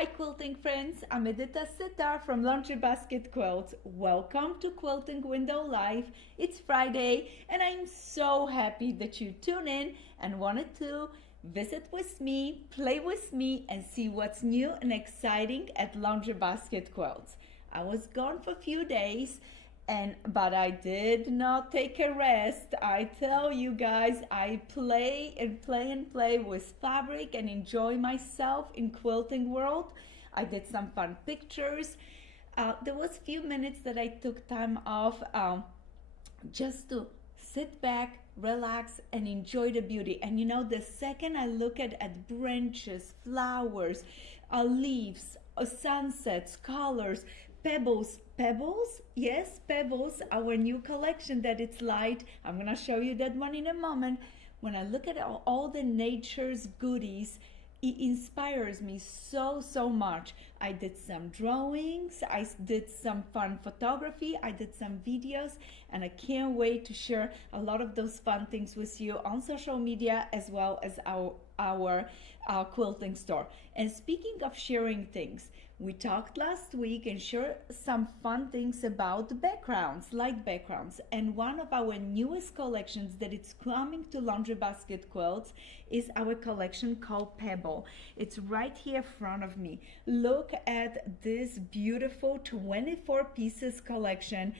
Hi quilting friends, I'm Edyta from Laundry Basket Quilts. Welcome to Quilting Window Live. It's Friday and I'm so happy that you tune in and wanted to visit with me, play with me and see what's new and exciting at Laundry Basket Quilts. I was gone for a few days but I did not take a rest. I tell you guys, I play and play and play with fabric and enjoy myself in quilting world. I did some fun pictures. There was a few minutes that I took time off just to sit back, relax, and enjoy the beauty. And you know, the second I look at branches, flowers, leaves, sunsets, colors, Pebbles, yes, Pebbles, our new collection that it's light. I'm gonna show you that one in a moment. When I look at all the nature's goodies, it inspires me so much. I did some drawings, I did some fun photography, I did some videos, and I can't wait to share a lot of those fun things with you on social media as well as our quilting store. And speaking of sharing things, we talked last week and shared some fun things about the backgrounds, light backgrounds. And one of our newest collections that it's coming to Laundry Basket Quilts is our collection called Pebble. It's right here in front of me. Look at this beautiful 24 pieces collection.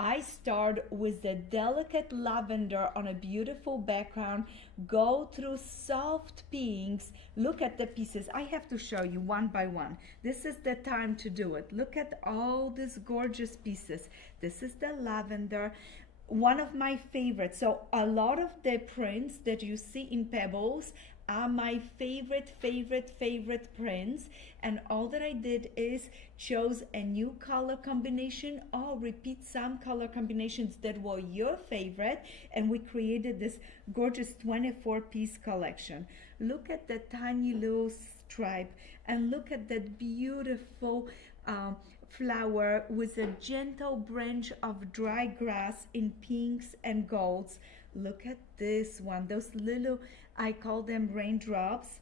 I start with the delicate lavender on a beautiful background, go through soft pinks. Look at the pieces. I have to show you one by one. This is the time to do it. Look at all these gorgeous pieces. This is the lavender, one of my favorites. So a lot of the prints that you see in Pebbles are my favorite prints, and all that I did is chose a new color combination or repeat some color combinations that were your favorite, and we created this gorgeous 24 piece collection. Look at the tiny little stripe and look at that beautiful flower with a gentle branch of dry grass in pinks and golds. Look at this one, those little, I call them raindrops,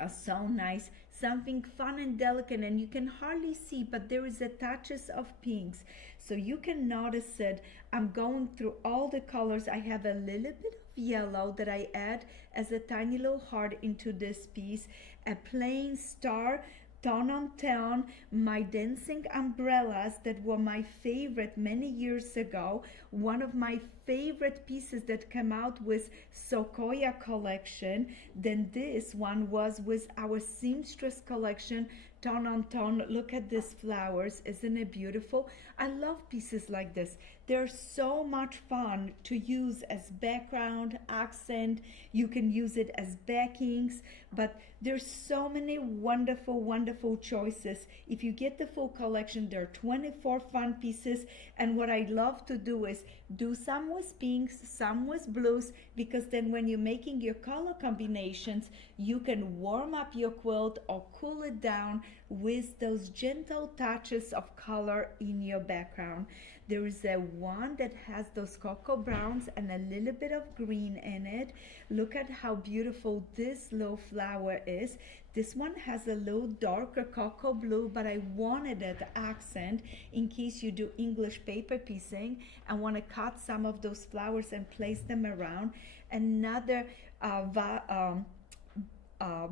are so nice. Something fun and delicate, and you can hardly see, but there is a touches of pinks, so you can notice it. I'm going through all the colors. I have a little bit of yellow that I add as a tiny little heart into this piece, a plain star tone on tone, my dancing umbrellas that were my favorite many years ago. One of my favorite pieces that came out with Sequoia collection. Then this one was with our seamstress collection, tone on tone. Look at these flowers, isn't it beautiful? I love pieces like this. They're so much fun to use as background accent. You can use it as backings, but there's so many wonderful choices. If you get the full collection, there are 24 fun pieces, and what I love to do is do some with pinks, some with blues, because then when you're making your color combinations, you can warm up your quilt or cool it down with those gentle touches of color in your background. There is a one that has those cocoa browns and a little bit of green in it. Look at how beautiful this little flower is. This one has a little darker cocoa blue, but I wanted that accent in case you do English paper piecing and want to cut some of those flowers and place them around. Another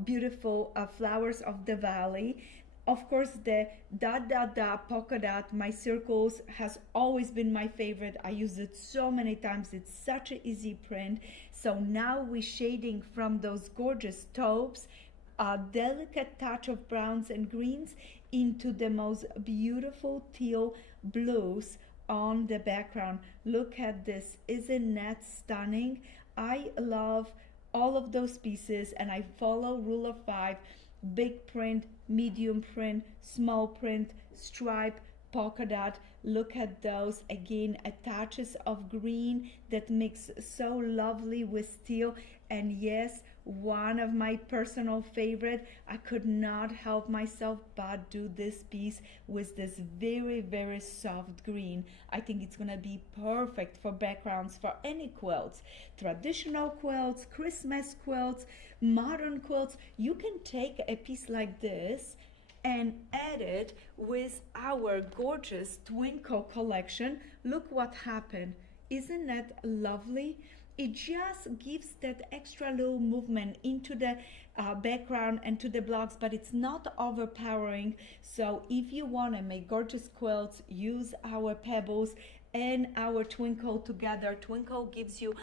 beautiful flowers of the valley. Of course, the dot dot dot polka dot, my circles, has always been my favorite. I use it so many times. It's such an easy print. So now we're shading from those gorgeous taupes, a delicate touch of browns and greens into the most beautiful teal blues on the background. Look at this. Isn't that stunning? I love all of those pieces, and I follow rule of 5. Big print, medium print, small print, stripe, polka dot. Look at those. Again, touches of green that mix so lovely with teal. And yes, one of my personal favorite, I could not help myself but do this piece with this very soft green. I think it's gonna be perfect for backgrounds for any quilts, traditional quilts, Christmas quilts, modern quilts. You can take a piece like this and add it with our gorgeous Twinkle collection. Look what happened. Isn't that lovely? It just gives that extra little movement into the background and to the blocks, but it's not overpowering. So if you want to make gorgeous quilts, use our Pebbles and our Twinkle together. Twinkle gives you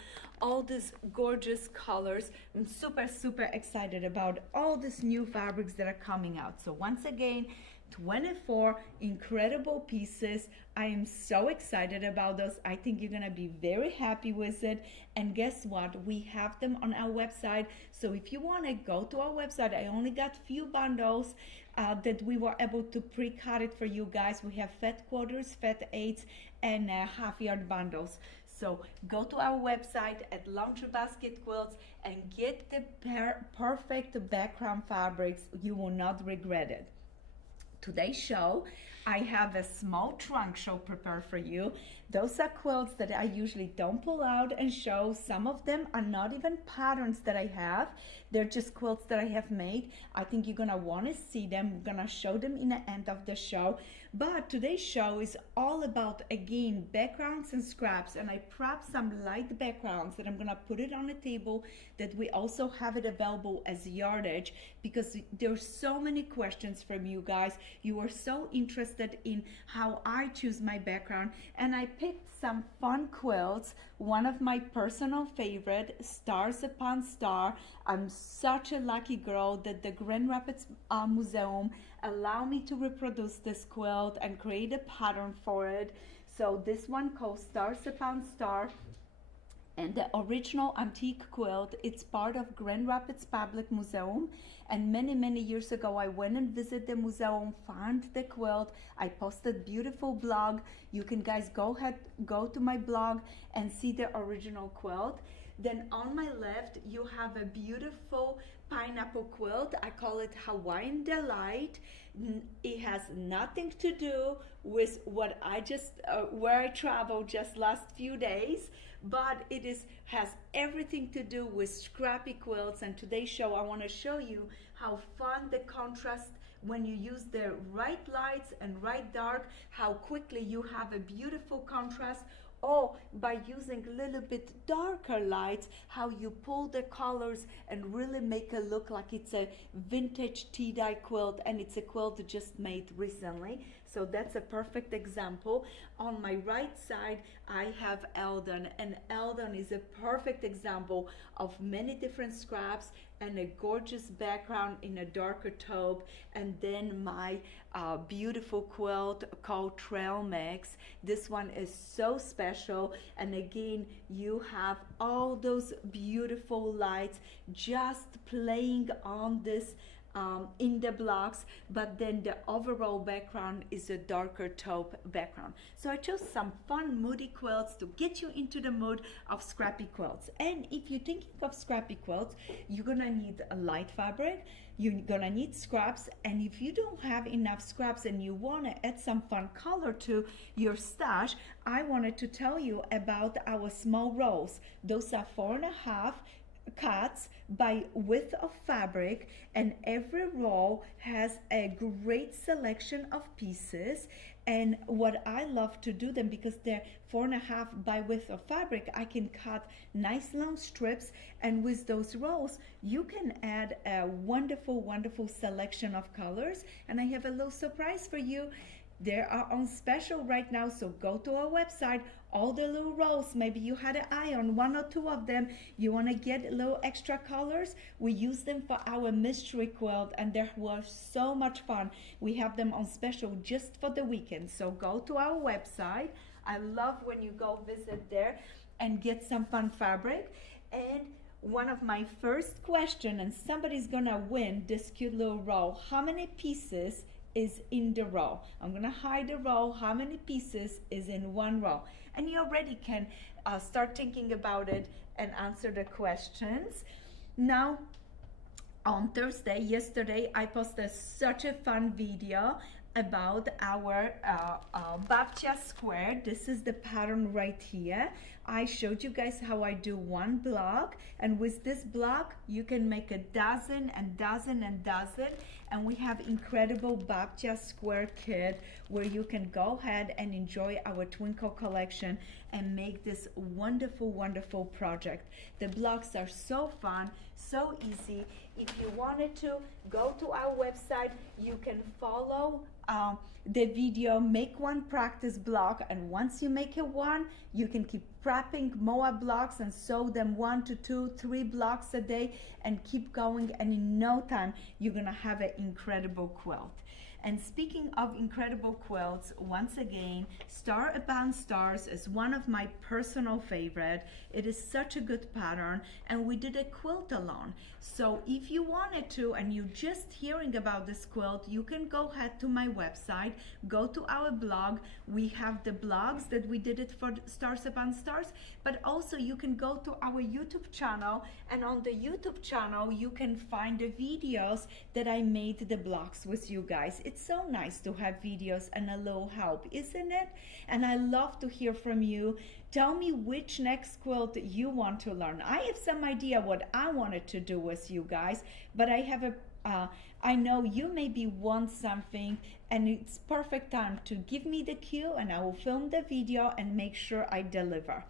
all these gorgeous colors. I'm super excited about all these new fabrics that are coming out. So once again, 24 incredible pieces. I am so excited about those. I think you're gonna be very happy with it. And guess what? We have them on our website. So if you wanna go to our website, I only got few bundles that we were able to pre-cut it for you guys. We have fat quarters, fat eighths, and half yard bundles. So go to our website at Laundry Basket Quilts and get the perfect background fabrics. You will not regret it. Today's show, I have a small trunk show prepared for you. Those are quilts that I usually don't pull out and show. Some of them are not even patterns that I have. They're just quilts that I have made. I think you're gonna wanna see them. I'm gonna show them in the end of the show. But today's show is all about, again, backgrounds and scraps. And I prepped some light backgrounds that I'm gonna put it on the table, that we also have it available as yardage, because there's so many questions from you guys. You are so interested in how I choose my background, and I picked some fun quilts. One of my personal favorite, Stars Upon Star. I'm such a lucky girl that the Grand Rapids Museum allowed me to reproduce this quilt and create a pattern for it. So this one called Stars Upon Star. And the original antique quilt, it's part of Grand Rapids Public Museum. And many years ago, I went and visited the museum, found the quilt. I posted beautiful blog. You can guys go to my blog and see the original quilt. Then on my left, you have a beautiful pineapple quilt. I call it Hawaiian Delight. It has nothing to do with what I just, where I traveled just last few days, but it has everything to do with Scrappy quilts. And today's show, I want to show you how fun the contrast, when you use the right lights and right dark, how quickly you have a beautiful contrast. Or by using a little bit darker lights, how you pull the colors and really make it look like it's a vintage tea-dye quilt, and it's a quilt just made recently. So that's a perfect example. On my right side, I have Eldon, and Eldon is a perfect example of many different scraps and a gorgeous background in a darker taupe. And then my beautiful quilt called Trail Mix. This one is so special, and again, you have all those beautiful lights just playing on this in the blocks, but then the overall background is a darker taupe background. So I chose some fun moody quilts to get you into the mood of scrappy quilts. And if you're thinking of scrappy quilts, you're gonna need a light fabric, you're gonna need scraps, and if you don't have enough scraps and you wanna add some fun color to your stash, I wanted to tell you about our small rolls. Those are 4.5 cuts by width of fabric, and every roll has a great selection of pieces. And what I love to do them, because they're 4.5 by width of fabric, I can cut nice long strips, and with those rolls you can add a wonderful selection of colors. And I have a little surprise for you. They are on special right now, so go to our website. All the little rolls, maybe you had an eye on one or two of them, you want to get a little extra colors, we use them for our mystery quilt, and they were so much fun. We have them on special just for the weekend, so go to our website. I love when you go visit there and get some fun fabric. And one of my first questions, and somebody's gonna win this cute little roll: how many pieces is in the row? I'm gonna hide the row. How many pieces is in one row? And you already can start thinking about it and answer the questions. Now, on Thursday, yesterday, I posted such a fun video about our Babcia square. This is the pattern right here. I showed you guys how I do one block, and with this block you can make a dozen and dozen and dozen. And we have incredible Babcia square kit where you can go ahead and enjoy our Twinkle collection and make this wonderful, wonderful project. The blocks are so fun, so easy. If you wanted to go to our website, you can follow the video, make one practice block, and once you make it one, you can keep prepping more blocks and sew them 1 to 2, 3 blocks a day and keep going, and in no time you're gonna have an incredible quilt. And speaking of incredible quilts, once again, Star Upon Stars is one of my personal favorite. It is such a good pattern, and we did a quilt along. So if you wanted to and you're just hearing about this quilt, you can go ahead to my website, go to our blog. We have the blogs that we did it for Stars Upon Stars, but also you can go to our YouTube channel, and on the YouTube channel you can find the videos that I made the blocks with you guys. It's so nice to have videos and a little help, isn't it? And I love to hear from you. Tell me which next quilt you want to learn. I have some idea what I wanted to do with you guys, but I have I know you maybe want something, and it's perfect time to give me the cue, and I will film the video and make sure I deliver.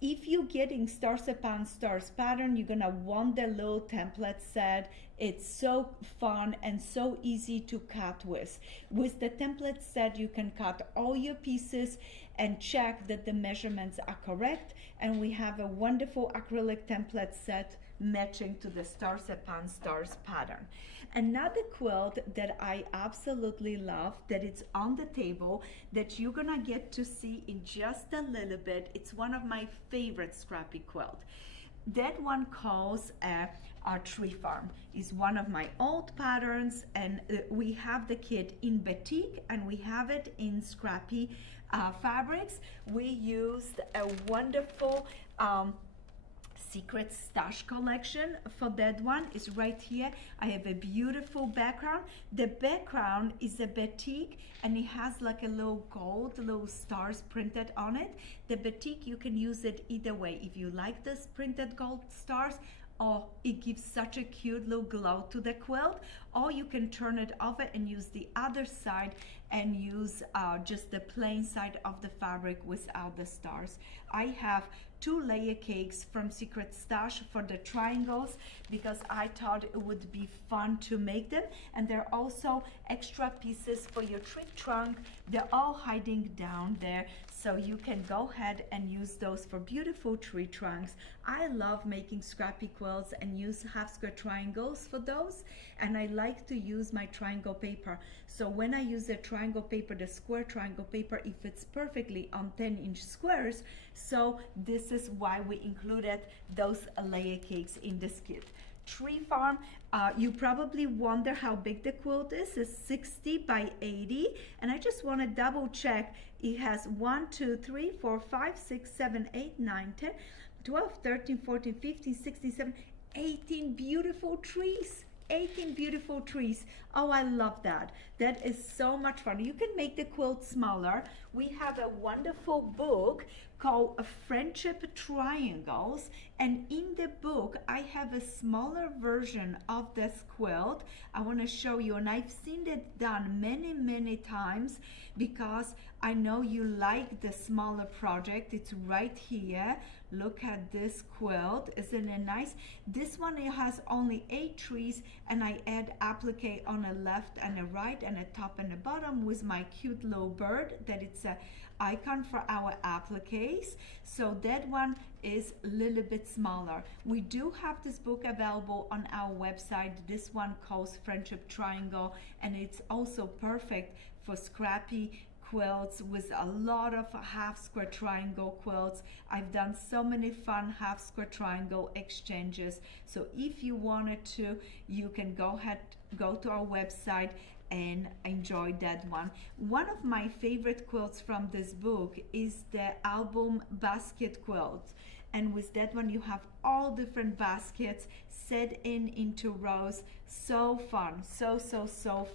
If you're getting Stars Upon Stars pattern, you're gonna want the little template set. It's so fun and so easy to cut with. With the template set, you can cut all your pieces and check that the measurements are correct. And we have a wonderful acrylic template set matching to the Stars Upon Stars pattern. Another quilt that I absolutely love, that it's on the table, that you're gonna get to see in just a little bit. It's one of my favorite Scrappy quilt. That one calls a Tree Farm. Is one of my old patterns, and we have the kit in batik and we have it in Scrappy fabrics. We used a wonderful Secret Stash collection for that one. Is right here. I have a beautiful background. The background is a batik, and it has like a little gold, little stars printed on it. The batik, you can use it either way. If you like this printed gold stars, or it gives such a cute little glow to the quilt, or you can turn it over and use the other side and use just the plain side of the fabric without the stars. I have 2 layer cakes from Secret Stash for the triangles because I thought it would be fun to make them, and there are also extra pieces for your tree trunk. They're all hiding down there, so you can go ahead and use those for beautiful tree trunks. I love making scrappy quilts and use half square triangles for those, and I like to use my triangle paper. So when I use the triangle paper, the square triangle paper, it fits perfectly on 10-inch squares. So this is why we included those layer cakes in this kit. Tree Farm, you probably wonder how big the quilt is. It's 60 by 80, and I just want to double check. It has 1, 2, 3, 4, 5, 6, 7, 8, 9, 10, 12, 13, 14, 15, 16, 17, 18 beautiful trees. 18 beautiful trees. Oh, I love that. That is so much fun. You can make the quilt smaller. We have a wonderful book called Friendship Triangles, and in the book I have a smaller version of this quilt. I want to show you, and I've seen it done many times because I know you like the smaller project. It's right here. Look at this quilt. Isn't it nice? This one, it has only 8 trees, and I add applique on a left and a right and a top and a bottom with my cute little bird that it's a icon for our appliques. So that one is a little bit smaller. We do have this book available on our website. This one calls Friendship Triangle, and it's also perfect for scrappy quilts with a lot of half square triangle quilts. I've done so many fun half square triangle exchanges. So if you wanted to, you can go ahead, go to our website and enjoy that one. One of my favorite quilts from this book is the album basket quilt. And with that one, you have all different baskets set into rows. So fun, so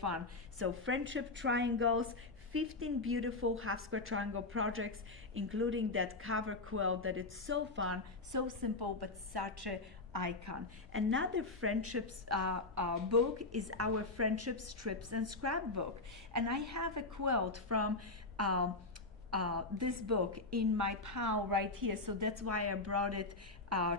fun. So Friendship Triangles, 15 beautiful half square triangle projects, including that cover quilt that it's so fun, so simple, but such a icon. Another friendships book is our friendship strips and scrapbook, and I have a quilt from this book in my pile right here, so that's why I brought it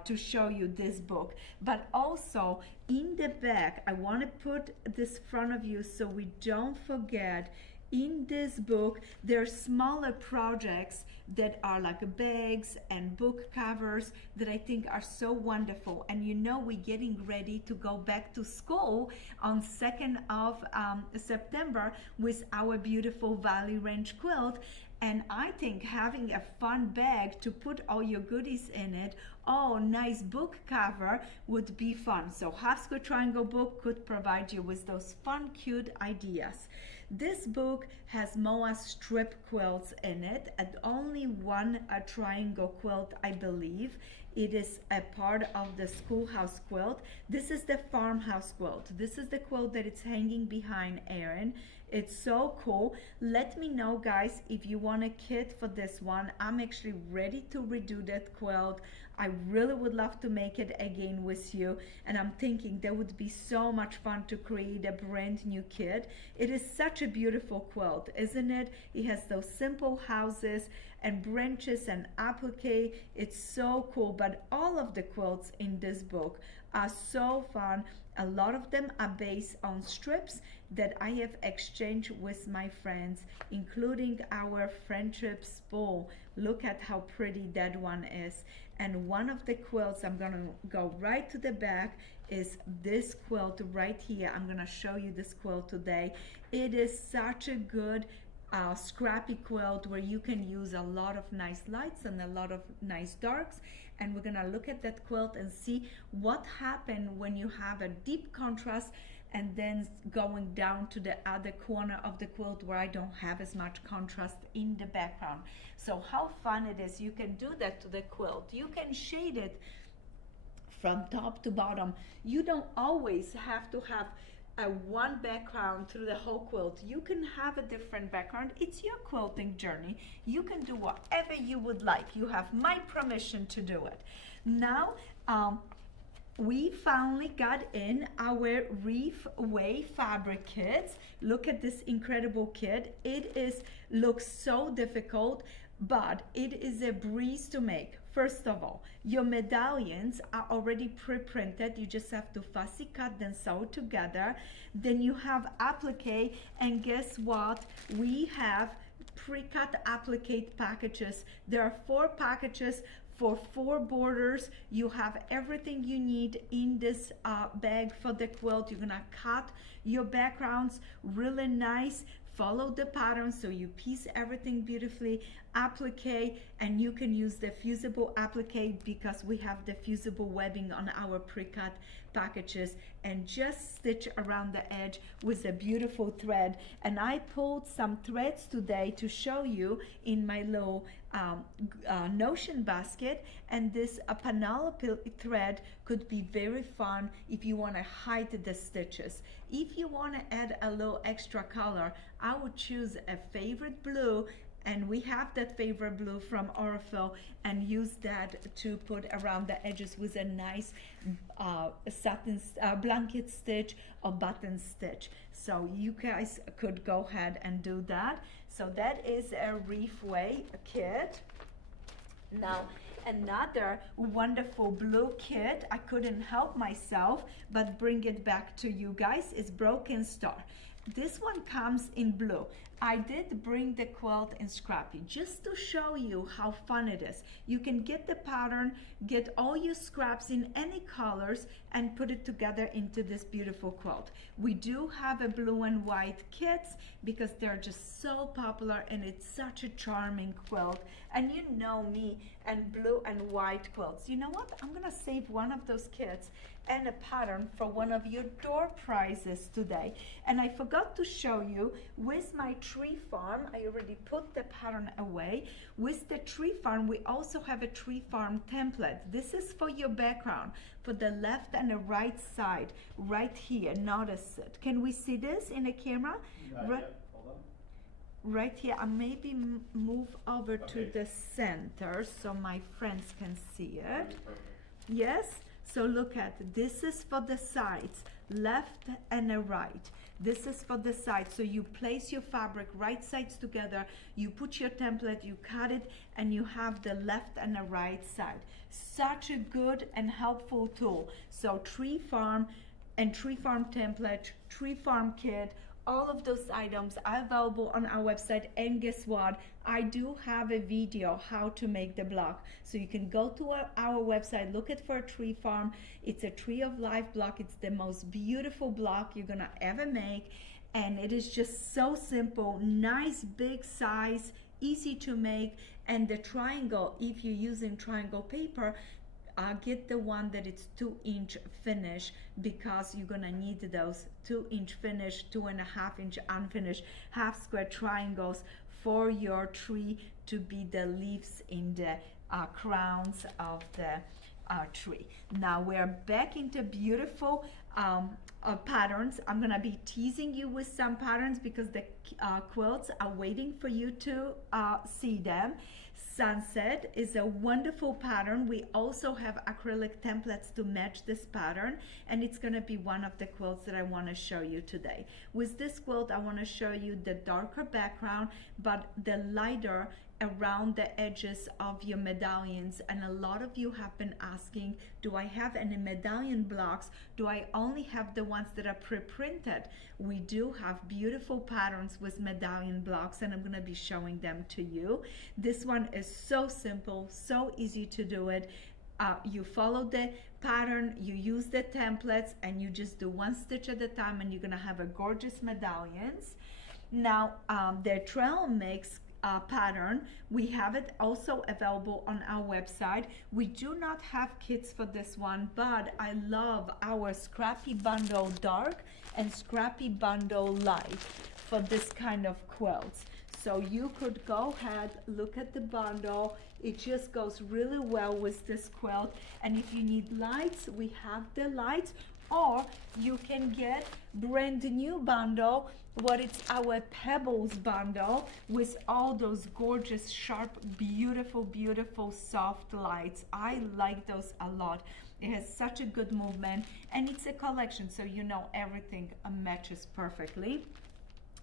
to show you this book. But also in the back, I want to put this front of you so we don't forget, in this book there are smaller projects that are like bags and book covers that I think are so wonderful. And you know, we're getting ready to go back to school on 2nd of September with our beautiful Valley Range quilt. And I think having a fun bag to put all your goodies in it, oh, nice book cover would be fun. So half square triangle book could provide you with those fun, cute ideas. This book has MOA strip quilts in it, and only one triangle quilt, I believe. It is a part of the schoolhouse quilt. This is the farmhouse quilt. This is the quilt that it's hanging behind Erin. It's so cool. Let me know, guys, if you want a kit for this one. I'm actually ready to redo that quilt. I really would love to make it again with you, and I'm thinking that would be so much fun to create a brand new kit. It is such a beautiful quilt, isn't it? It has those simple houses and branches and applique. It's so cool. But all of the quilts in this book are so fun. A lot of them are based on strips that I have exchanged with my friends, including our friendship spool. Look at how pretty that one is. And one of the quilts, I'm gonna go right to the back, is this quilt right here. I'm gonna show you this quilt today. It is such a good scrappy quilt where you can use a lot of nice lights and a lot of nice darks. And we're gonna look at that quilt and see what happened when you have a deep contrast and then going down to the other corner of the quilt where I don't have as much contrast in the background. So how fun it is. You can do that to the quilt. You can shade it from top to bottom. You don't always have to have one background through the whole quilt. You can have a different background. It's your quilting journey. You can do whatever you would like. You have my permission to do it. Now, we finally got in our Reef Way fabric kits. Look at this incredible kit. It looks so difficult, but it is a breeze to make. First of all, your medallions are already pre-printed. You just have to fussy cut them, sew together. Then you have applique, and guess what? We have pre-cut applique packages. There are 4 packages for 4 borders. You have everything you need in this bag for the quilt. You're gonna cut your backgrounds really nice. Follow the pattern so you piece everything beautifully, applique, and you can use the fusible applique because we have the fusible webbing on our pre-cut packages, and just stitch around the edge with a beautiful thread. And I pulled some threads today to show you in my little notion basket, and this Penelope thread could be very fun if you want to hide the stitches. If you want to add a little extra color, I would choose a favorite blue, and we have that favorite blue from Orifil, and use that to put around the edges with a nice satin blanket stitch or button stitch. So you guys could go ahead and do that. So that is a Reef Way kit. Now, another wonderful blue kit, I couldn't help myself but bring it back to you guys, is Broken Star. This one comes in blue. I did bring the quilt in Scrappy just to show you how fun it is. You can get the pattern, get all your scraps in any colors, and put it together into this beautiful quilt. We do have a blue and white kits because they're just so popular, and it's such a charming quilt. And you know me and blue and white quilts. You know what? I'm gonna save one of those kits and a pattern for one of your door prizes today. And I forgot to show you with my tree farm, I already put the pattern away. With the tree farm, we also have a tree farm template. This is for your background, for the left and the right side, right here. Notice it. Can we see this in the camera? Right. Yep. Hold right here. I maybe move over to the center so my friends can see it. Yes, so look at this is for the sides, left and a right. This is for the side. So you place your fabric right sides together, you put your template, you cut it, and you have the left and the right side. Such a good and helpful tool. So tree farm and tree farm template, tree farm kit, all of those items are available on our website. And guess what? I do have a video how to make the block. So you can go to our website, look at for a tree farm. It's a Tree of Life block. It's the most beautiful block you're gonna ever make. And it is just so simple, nice big size, easy to make. And the triangle, if you're using triangle paper, get the one that it's 2-inch finish, because you're gonna need those 2-inch finish, 2.5-inch unfinished half square triangles for your tree to be the leaves in the crowns of the tree. Now we're back into beautiful patterns. I'm gonna be teasing you with some patterns because the quilts are waiting for you to see them. Sunset is a wonderful pattern. We also have acrylic templates to match this pattern, and it's going to be one of the quilts that I want to show you today. With this quilt, I want to show you the darker background, but the lighter around the edges of your medallions. And a lot of you have been asking, do I have any medallion blocks? Do I only have the ones that are pre-printed? We do have beautiful patterns with medallion blocks, and I'm going to be showing them to you. This one is so simple, so easy to do it. You follow the pattern, you use the templates, and you just do one stitch at a time, and you're going to have a gorgeous medallions. Now the trail mix pattern, we have it also available on our website. We do not have kits for this one, but I love our Scrappy Bundle Dark and Scrappy Bundle Light for this kind of quilts. So you could go ahead, look at the bundle. It just goes really well with this quilt. And if you need lights, we have the lights, or you can get brand new bundle, what it's our Pebbles bundle with all those gorgeous, sharp, beautiful soft lights. I like those a lot. It has such a good movement, and it's a collection, so you know everything matches perfectly.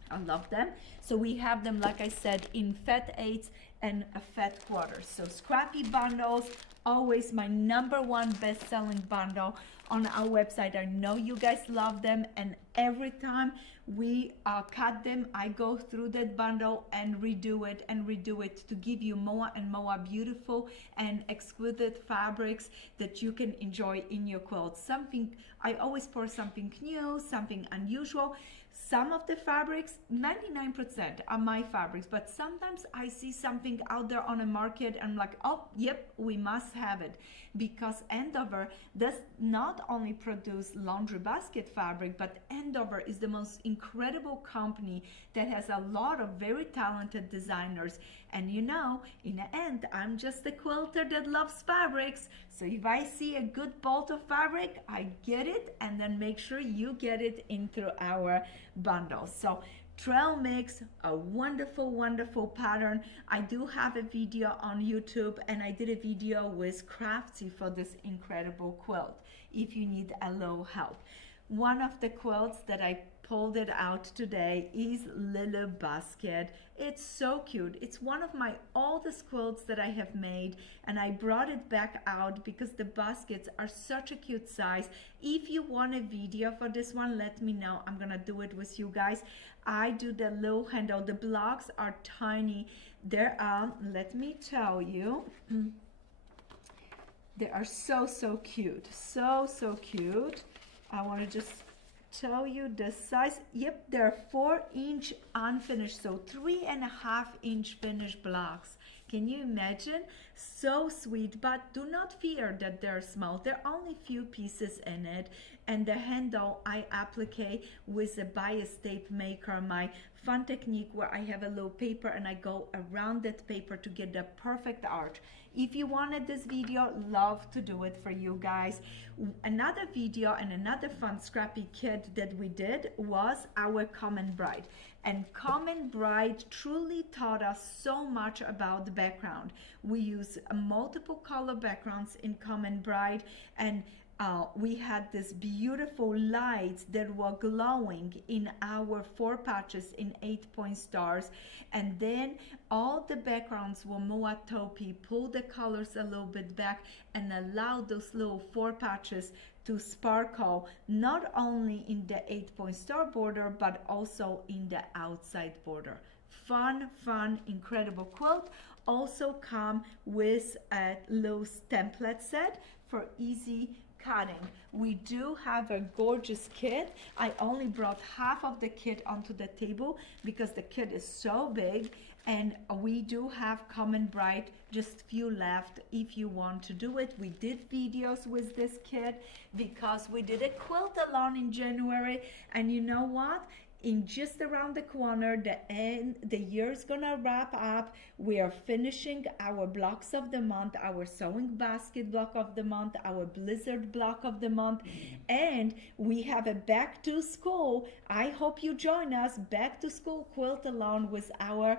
I love them. So we have them, like I said, in fat 8s and a fat quarters. So Scrappy bundles, always my #1 best-selling bundle on our website. I know you guys love them, and every time we cut them, I go through that bundle and redo it to give you more and more beautiful and exquisite fabrics that you can enjoy in your quilt. Something, I always pour something new, something unusual. Some of the fabrics, 99% are my fabrics, but sometimes I see something out there on the market and I'm like, oh, yep, we must have it. Because Andover does not only produce laundry basket fabric, but Andover is the most incredible company that has a lot of very talented designers. And you know, in the end, I'm just a quilter that loves fabrics. So if I see a good bolt of fabric, I get it and then make sure you get it into our bundles. So Trail Mix, a wonderful pattern. I do have a video on YouTube, and I did a video with Craftsy for this incredible quilt if you need a little help. One of the quilts that I pulled it out today is Lily Basket. It's so cute. It's one of my oldest quilts that I have made, and I brought it back out because the baskets are such a cute size. If you want a video for this one, let me know. I'm gonna do it with you guys. I do the little handle. The blocks are tiny. There are, let me tell you, they are so cute. So cute. I want to just tell you the size. Yep, they're 4-inch unfinished, so 3.5-inch finished blocks. Can you imagine? So sweet, but do not fear that they're small. There are only few pieces in it, and the handle I applique with a bias tape maker, my fun technique where I have a little paper and I go around that paper to get the perfect arch. If you wanted this video, love to do it for you guys. Another video and another fun scrappy kit that we did was our Common Bride. And Common Bride truly taught us so much about the background. We use multiple color backgrounds in Common Bride, and we had this beautiful lights that were glowing in our 4 patches in 8-point stars, and then all the backgrounds were Moa Taupe. Pull the colors a little bit back and allow those little 4 patches to sparkle not only in the 8-point star border but also in the outside border. Fun, incredible quilt. Also come with a loose template set for easy cutting. We do have a gorgeous kit. I only brought half of the kit onto the table because the kit is so big, and we do have Common Bride, just few left if you want to do it. We did videos with this kit because we did a quilt along in January, and you know what? In just around the corner, the year is gonna wrap up. We are finishing our blocks of the month, our sewing basket block of the month, our blizzard block of the month, and we have a back to school. I hope you join us. Back to school quilt along with our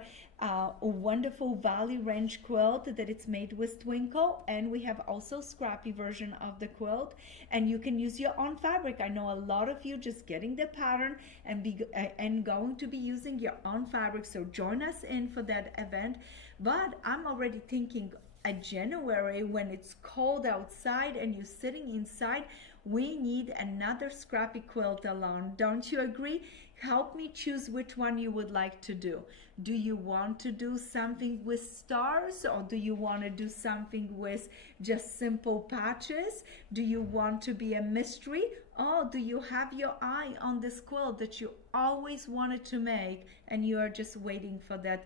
wonderful Valley Range quilt that it's made with Twinkle, and we have also Scrappy version of the quilt, and you can use your own fabric. I know a lot of you just getting the pattern and going to be using your own fabric, so join us in for that event. But I'm already thinking January, when it's cold outside and you're sitting inside, we need another scrappy quilt along. Don't you agree? Help me choose which one you would like to do. Do you want to do something with stars, or do you want to do something with just simple patches? Do you want to be a mystery? Oh, do you have your eye on this quilt that you always wanted to make and you are just waiting for that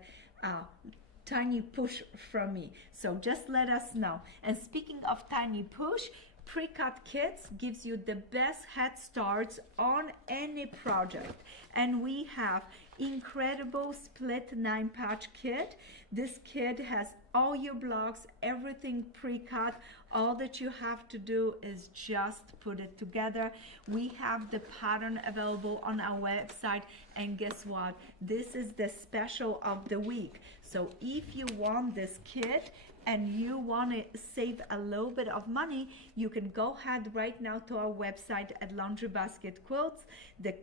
tiny push from me? So just let us know. And speaking of tiny push, pre-cut kits gives you the best head starts on any project, and we have incredible split 9-patch kit. This kit has all your blocks, everything pre-cut. All that you have to do is just put it together. We have the pattern available on our website, and guess what? This is the special of the week. So if you want this kit and you want to save a little bit of money, you can go ahead right now to our website at Laundry Basket Quilts. The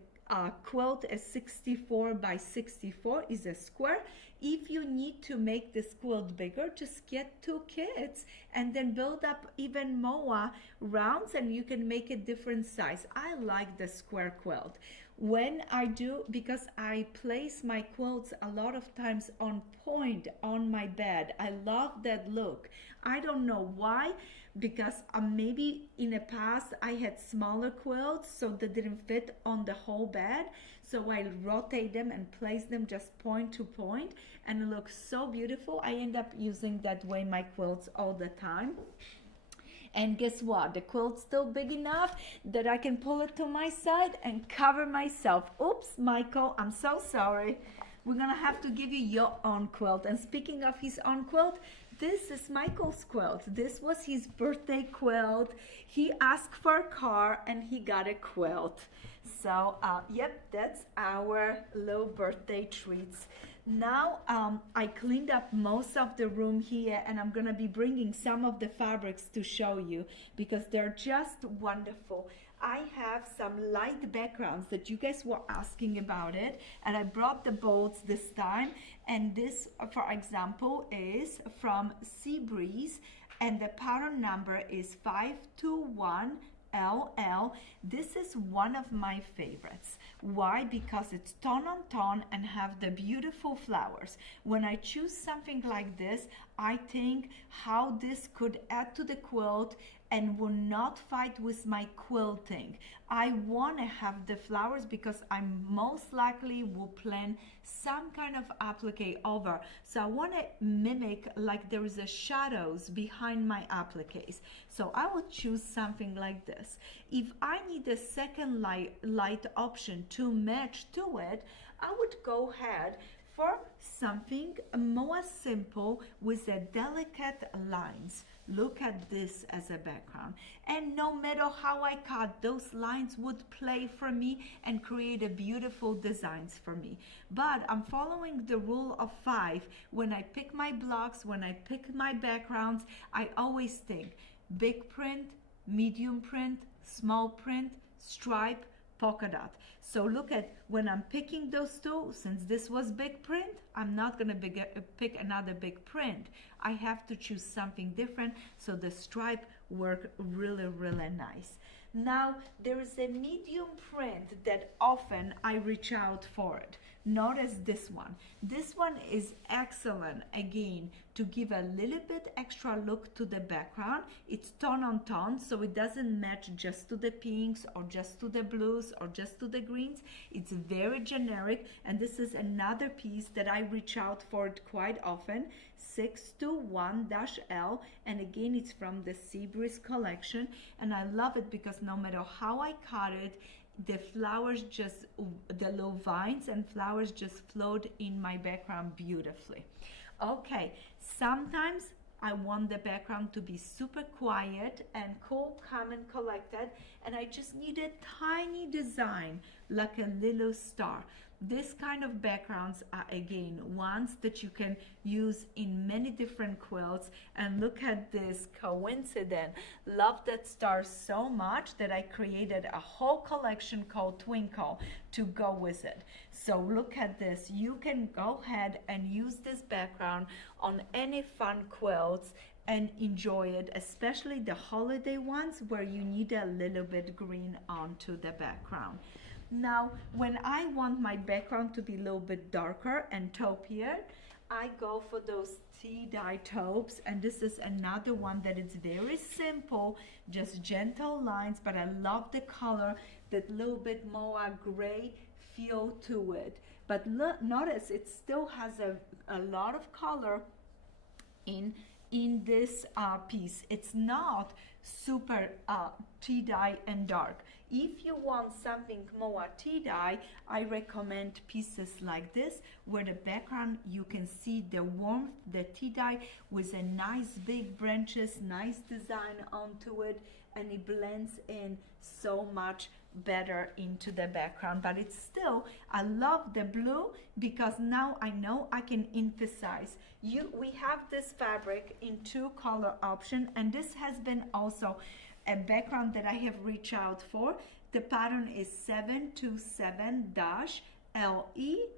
quilt is 64 by 64, is a square. If you need to make this quilt bigger, just get 2 kits and then build up even more rounds, and you can make a different size. I like the square quilt. When I do, because I place my quilts a lot of times on point on my bed, I love that look. I don't know why, because maybe in the past I had smaller quilts so they didn't fit on the whole bed, so I rotate them and place them just point to point, and it looks so beautiful. I end up using that way my quilts all the time. And guess what? The quilt's still big enough that I can pull it to my side and cover myself. Oops, Michael, I'm so sorry. We're gonna have to give you your own quilt. And speaking of his own quilt, this is Michael's quilt. This was his birthday quilt. He asked for a car and he got a quilt. So, yep, that's our little birthday treats. Now I cleaned up most of the room here, and I'm gonna be bringing some of the fabrics to show you because they're just wonderful. I have some light backgrounds that you guys were asking about it, and I brought the bolts this time, and this, for example, is from Sea Breeze, and the pattern number is 521 LL. This is one of my favorites. Why? Because it's tone on tone and have the beautiful flowers. When I choose something like this, I think how this could add to the quilt and will not fight with my quilting. I want to have the flowers because I most likely will plan some kind of applique over. So I want to mimic like there is a shadows behind my appliques. So I will choose something like this. If I need a second light option to match to it, I would go ahead for something more simple with a delicate lines. Look at this as a background, and no matter how I cut, those lines would play for me and create a beautiful designs for me. But I'm following the rule of 5. When I pick my blocks, when I pick my backgrounds, I always think big print, medium print, small print, stripe, polka dot. So look at when I'm picking those two, since this was big print, I'm not gonna pick another big print. I have to choose something different, so the stripe work really, really nice. Now there is a medium print that often I reach out for it. Notice this one. This one is excellent again to give a little bit extra look to the background. It's tone on tone, so it doesn't match just to the pinks or just to the blues or just to the greens. It's very generic, and this is another piece that I reach out for it quite often. 621-L, and again it's from the Sea Breeze collection, and I love it because no matter how I cut it, the flowers just, the little vines and flowers just float in my background beautifully. Okay, sometimes I want the background to be super quiet and cool, calm and collected, and I just need a tiny design like a little star. This kind of backgrounds are again ones that you can use in many different quilts. And look at this coincidence. Love that star so much that I created a whole collection called Twinkle to go with it. So look at this. You can go ahead and use this background on any fun quilts and enjoy it, especially the holiday ones where you need a little bit green onto the background. Now, when I want my background to be a little bit darker and taupier, I go for those tea-dye taupes, and this is another one that is very simple, just gentle lines, but I love the color, that little bit more gray feel to it. But look, notice it still has a lot of color in this piece. It's not super tea-dye and dark. If you want something more tea-dye, I recommend pieces like this, where the background you can see the warmth, the tea-dye with a nice big branches, nice design onto it, and it blends in so much better into the background. But it's still, I love the blue because now I know I can emphasize. We have this fabric in 2 color option, and this has been also a background that I have reached out for. The pattern is 727-LE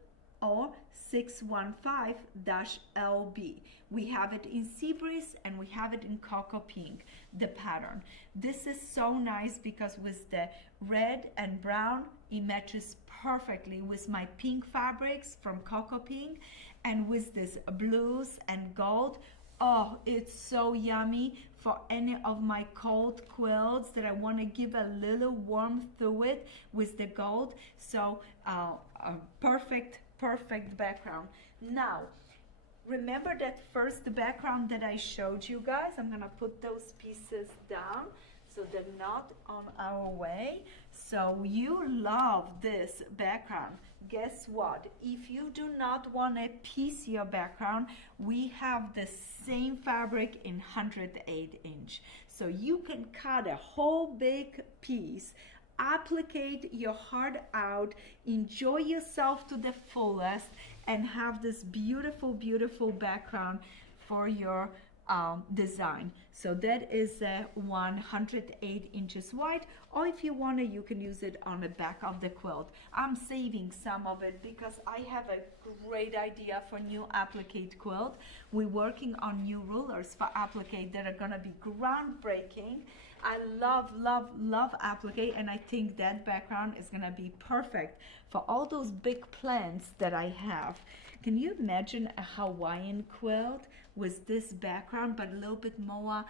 or 615-LB. We have it in Sea Breeze and we have it in Cocoa Pink, the pattern. This is so nice because with the red and brown, it matches perfectly with my pink fabrics from Cocoa Pink, and with this blues and gold. Oh, it's so yummy for any of my cold quilts that I want to give a little warmth to it with the gold. So a perfect background. Now, remember that first background that I showed you guys? I'm gonna put those pieces down so they're not on our way. So you love this background. Guess what? If you do not want a piecier background, we have the same fabric in 108 inch. So you can cut a whole big piece, applicate your heart out, enjoy yourself to the fullest, and have this beautiful, beautiful background for your design. So that is 108 inches wide, or if you want to, you can use it on the back of the quilt. I'm saving some of it because I have a great idea for new applique quilt. We're working on new rulers for applique that are going to be groundbreaking. I love, love, love applique, and I think that background is going to be perfect for all those big plants that I have. Can you imagine a Hawaiian quilt with this background, but a little bit more,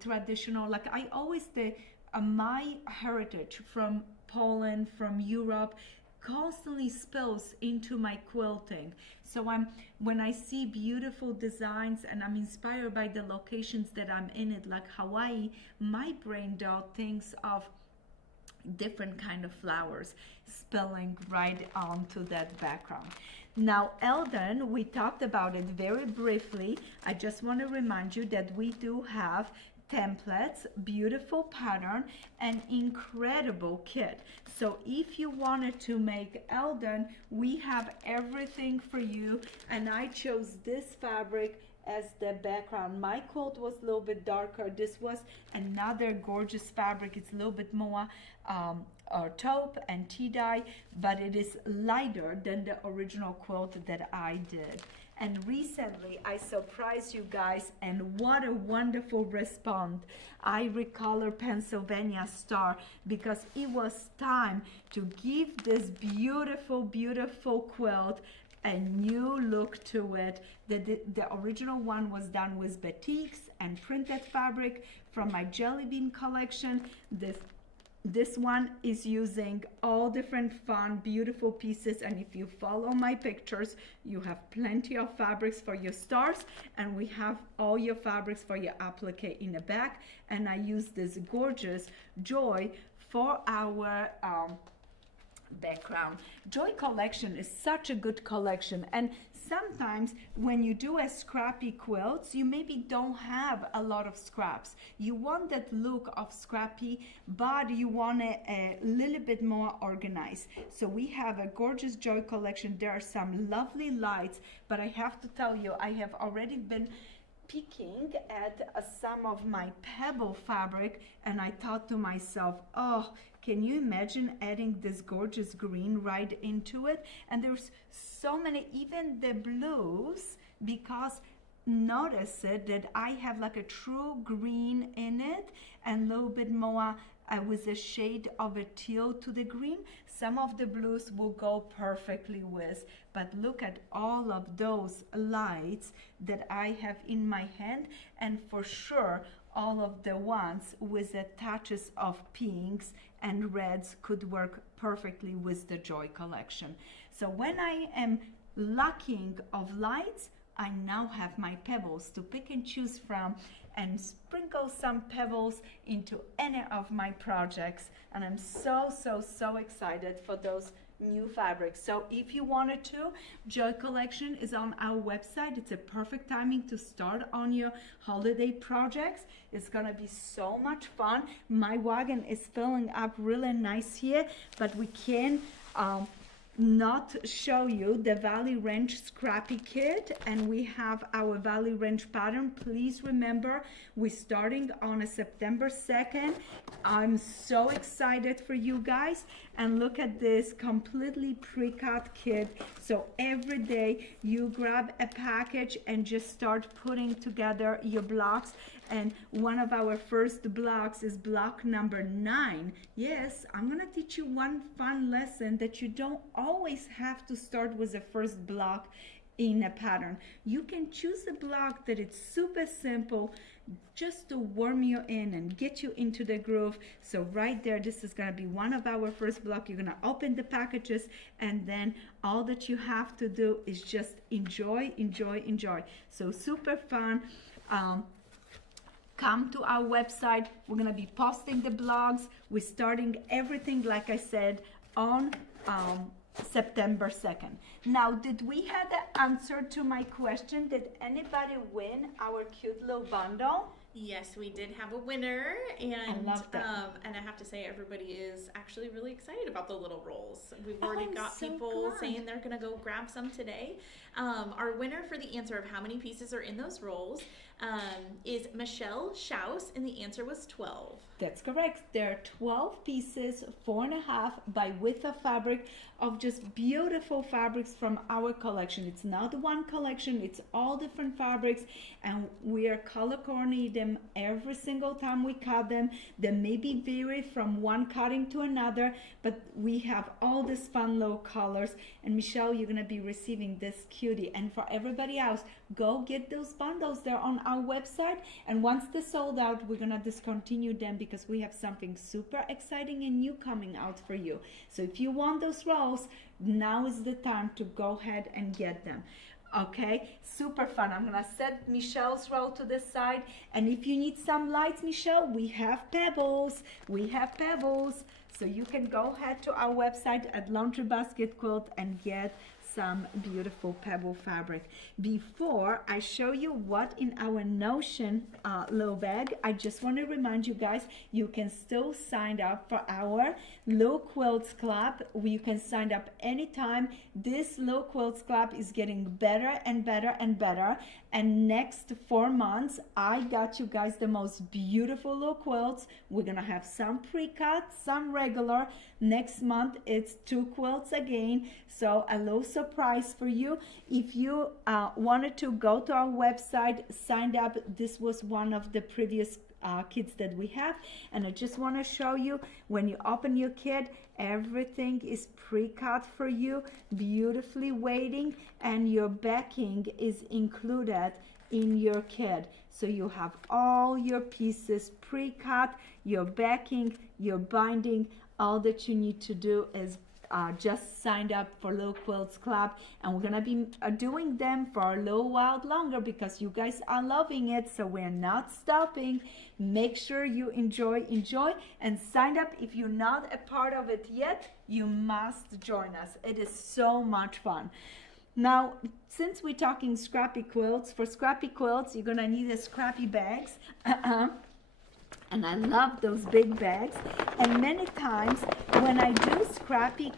traditional? Like I always did, my heritage from Poland, from Europe, constantly spills into my quilting. So when I see beautiful designs and I'm inspired by the locations that I'm in it, like Hawaii, my brain thinks of different kind of flowers spilling right onto that background. Now, Eldon, we talked about it very briefly. I just want to remind you that we do have templates, beautiful pattern, and incredible kit. So if you wanted to make Eldon, we have everything for you, and I chose this fabric as the background. My quilt was a little bit darker. This was another gorgeous fabric. It's a little bit more taupe and tea dye, but it is lighter than the original quilt that I did. And recently I surprised you guys, and what a wonderful response. I recolor Pennsylvania Star because it was time to give this beautiful, beautiful quilt a new look to it. The original one was done with batiks and printed fabric from my Jelly Bean collection. This one is using all different fun, beautiful pieces, and if you follow my pictures, you have plenty of fabrics for your stars, and we have all your fabrics for your applique in the back. And I use this gorgeous Joy for our background. Joy collection is such a good collection, and sometimes when you do a scrappy quilts, you maybe don't have a lot of scraps. You want that look of scrappy, but you want it a little bit more organized. So we have a gorgeous Joy collection. There are some lovely lights, but I have to tell you, I have already been peeking at some of my Pebble fabric, and I thought to myself, oh, can you imagine adding this gorgeous green right into it? And there's so many, even the blues, because notice it that I have like a true green in it and a little bit more with a shade of a teal to the green. Some of the blues will go perfectly with, but look at all of those lights that I have in my hand, and for sure all of the ones with the touches of pinks and reds could work perfectly with the Joy collection. So when I am lacking of lights, I now have my Pebbles to pick and choose from and sprinkle some Pebbles into any of my projects. And I'm so excited for those new fabrics. So if you wanted to, Joy collection is on our website. It's a perfect timing to start on your holiday projects. It's gonna be so much fun. My wagon is filling up really nice here, but we can not show you the Valley Ranch Scrappy kit, and we have our Valley Ranch pattern. Please remember, we're starting on a September 2nd. I'm so excited for you guys, and look at this completely pre-cut kit. So every day you grab a package and just start putting together your blocks. And one of our first blocks is block number 9. Yes, I'm gonna teach you one fun lesson that you don't always have to start with the first block in a pattern. You can choose a block that it's super simple just to warm you in and get you into the groove. So right there, this is gonna be one of our first block. You're gonna open the packages, and then all that you have to do is just enjoy. So super fun. Come to our website. We're gonna be posting the blogs. We're starting everything, like I said, on September 2nd. Now, did we have the answer to my question? Did anybody win our cute little bundle? Yes, we did have a winner, and I love that. and I have to say everybody is actually really excited about the little rolls. We've already got so people glad. saying they're gonna go grab some today. Our winner for the answer of how many pieces are in those rolls is Michelle Schaus, and the answer was 12. That's correct. There are 12 pieces, 4.5 by width of fabric, of just beautiful fabrics from our collection. It's not one collection, it's all different fabrics, and we are color coordinating them every single time we cut them. They may be vary from one cutting to another, but we have all these fun little colors. And Michelle, you're gonna be receiving this cutie. And for everybody else, go get those bundles. They're on our website, and once they're sold out, we're gonna discontinue them because we have something super exciting and new coming out for you. So if you want those rolls, now is the time to go ahead and get them. Okay, super fun. I'm gonna set Michelle's roll to the side, and if you need some lights, Michelle, we have Pebbles. We have Pebbles. So you can go ahead to our website at Laundry Basket Quilt and get some beautiful pebble fabric. Before I show you what in our Notion little bag, I just want to remind you guys, you can still sign up for our Little Quilts Club. You can sign up anytime. This Little Quilts Club is getting better and better and better. And next 4 months, I got you guys the most beautiful little quilts. We're gonna have some pre-cut, some regular. Next month, it's 2 quilts again. So a little surprise for you. If you wanted to go to our website, sign up. This was one of the previous kits that we have, and I just want to show you, when you open your kit, everything is pre-cut for you, beautifully waiting, and your backing is included in your kit. So you have all your pieces pre-cut, your backing, your binding. All that you need to do is just signed up for Little Quilts Club, and we're gonna be doing them for a little while longer because you guys are loving it, so we're not stopping. Make sure you enjoy, and sign up. If you're not a part of it yet, you must join us. It is so much fun. Now, since we're talking Scrappy quilts, for Scrappy quilts, you're gonna need a Scrappy bags. And I love those big bags. And many times when I do Scrappy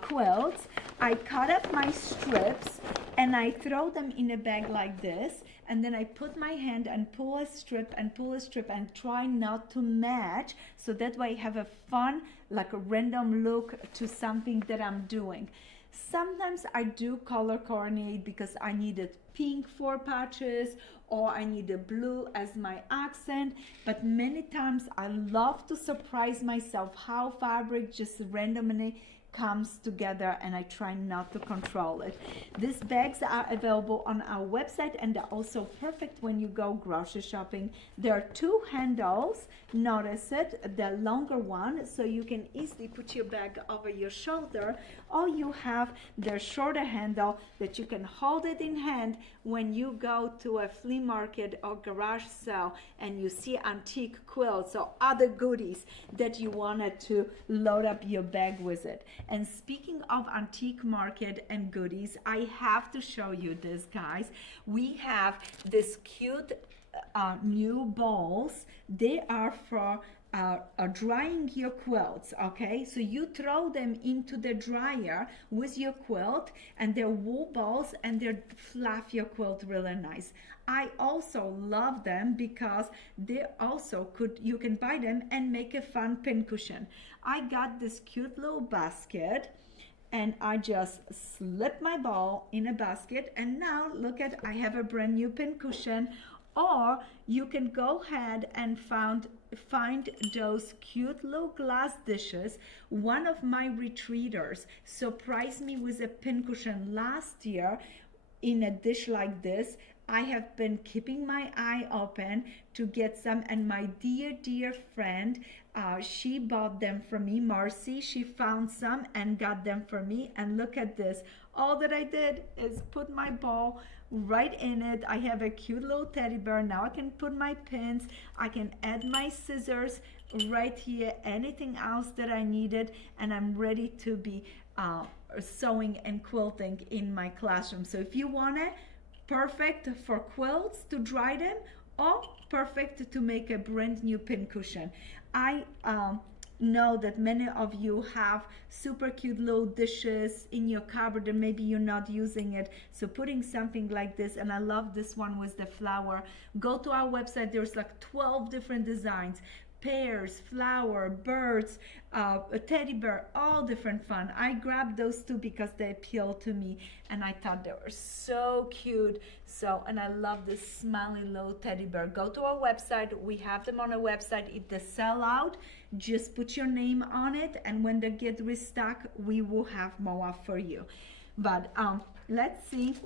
quilts, I cut up my strips and I throw them in a bag like this, and then I put my hand and pull a strip and try not to match, so that way I have a fun, like a random look to something that I'm doing. Sometimes I do color coordinate because I needed pink for patches, or I need a blue as my accent, but many times I love to surprise myself how fabric just randomly comes together, and I try not to control it. These bags are available on our website, and they're also perfect when you go grocery shopping. There are 2 handles, notice it, the longer one, so you can easily put your bag over your shoulder, or you have the shorter handle that you can hold it in hand when you go to a flea market or garage sale and you see antique quilts or other goodies that you wanted to load up your bag with it. And speaking of antique market and goodies, I have to show you this, guys. We have this cute new bowls. They are for drying your quilts. Okay, so you throw them into the dryer with your quilt, and they're wool balls, and they fluff your quilt really nice. I also love them because they also you can buy them and make a fun pincushion. I got this cute little basket, and I just slip my ball in a basket, and now look at, I have a brand new pincushion. Or you can go ahead and find those cute little glass dishes. One of my retreaters surprised me with a pincushion last year in a dish like this. I have been keeping my eye open to get some, and my dear friend, she bought them for me. Marcy, she found some and got them for me, and look at this. All that I did is put my ball right in it. I have a cute little teddy bear. Now I can put my pins, I can add my scissors right here, anything else that I needed, and I'm ready to be sewing and quilting in my classroom. So if you want it, perfect for quilts to dry them, or perfect to make a brand new pincushion. I know that many of you have super cute little dishes in your cupboard and maybe you're not using it. So putting something like this, and I love this one with the flower. Go to our website, there's like 12 different designs. Pears, flower, birds, a teddy bear, all different fun. I grabbed those two because they appeal to me and I thought they were so cute. So, and I love this smiley little teddy bear. Go to our website. We have them on our website. If they sell out, just put your name on it, and when they get restocked, we will have more for you. But let's see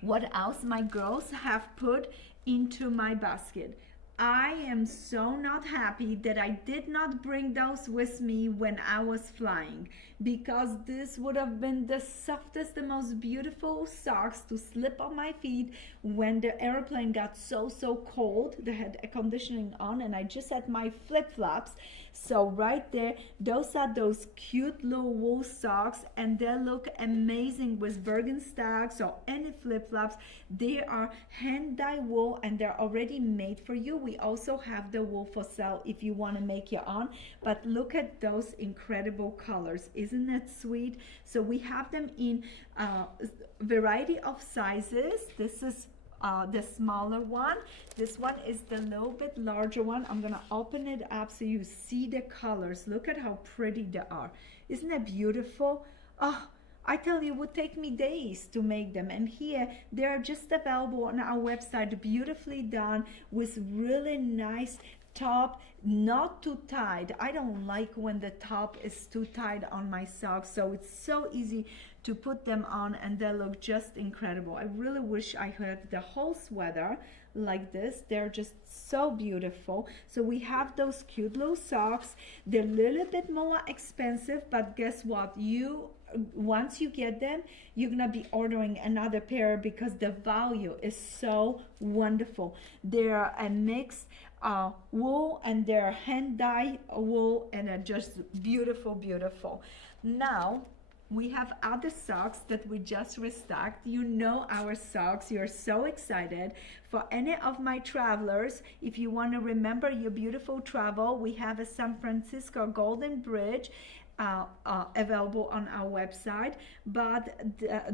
what else my girls have put into my basket. I am so not happy that I did not bring those with me when I was flying, because this would have been the softest, the most beautiful socks to slip on my feet when the airplane got so cold. They had air conditioning on and I just had my flip-flops. So right there, those are those cute little wool socks, and they look amazing with Birkenstocks or any flip-flops. They are hand-dyed wool and they're already made for you. We also have the wool for sale if you want to make your own. But look at those incredible colors. Isn't that sweet? So we have them in variety of sizes. This is the smaller one. This one is the little bit larger one. I'm gonna open it up so you see the colors. Look at how pretty they are. Isn't that beautiful? Oh, I tell you, it would take me days to make them. And here, they're just available on our website, beautifully done with really nice top, not too tight. I don't like when the top is too tight on my socks, so it's so easy to put them on and they look just incredible. I really wish I had the whole sweater like this. They're just so beautiful. So we have those cute little socks. They're a little bit more expensive, but guess what? Once you get them, you're gonna be ordering another pair because the value is so wonderful. They're a mix wool and they're hand dyed wool, and are just beautiful. Now we have other socks that we just restocked. You know our socks. You're so excited. For any of my travelers, if you want to remember your beautiful travel, we have a San Francisco Golden Bridge available on our website, but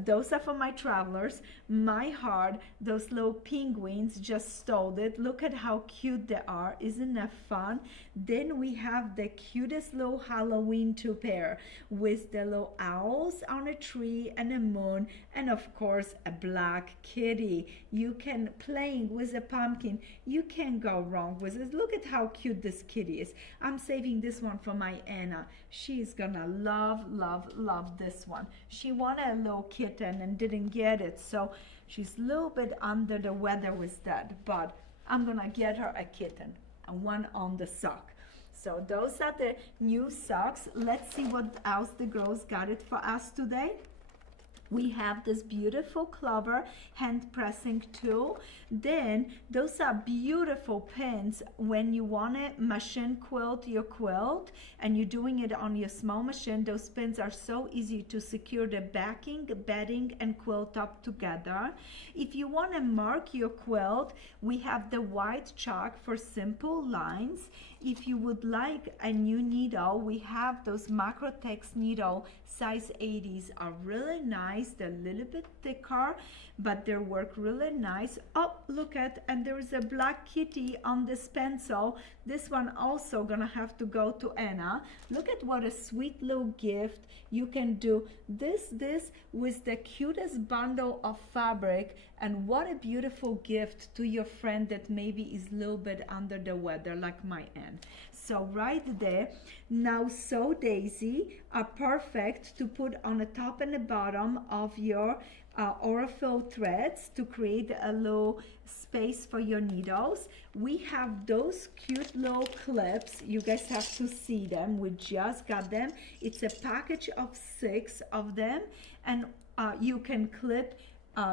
those are for my travelers. My heart, those little penguins just stole it. Look at how cute they are. Isn't that fun? Then we have the cutest little Halloween two pair with the little owls on a tree and a moon, and of course a black kitty. You can playing with a pumpkin. You can't go wrong with it. Look at how cute this kitty is. I'm saving this one for my Anna. She's gonna love this one. She wanted a little kitten and didn't get it, so she's a little bit under the weather with that, but I'm gonna get her a kitten and one on the sock. So those are the new socks. Let's see what else the girls got it for us today. We have this beautiful Clover hand pressing tool. Then those are beautiful pins when you want to machine quilt your quilt and you're doing it on your small machine. Those pins are so easy to secure the backing, bedding, and quilt up together. If you want to mark your quilt, we have the white chalk for simple lines. If you would like a new needle, we have those Macrotex needle, size 80s are really nice. They're a little bit thicker, but they work really nice. Oh, look at, and there is a black kitty on this pencil. This one also gonna have to go to Anna. Look at what a sweet little gift. You can do this with the cutest bundle of fabric, and what a beautiful gift to your friend that maybe is a little bit under the weather like my aunt. So right there. Now Sew Daisy are perfect to put on the top and the bottom of your Aurifil threads to create a little space for your needles. We have those cute little clips. You guys have to see them. We just got them. It's a package of 6 of them, and you can clip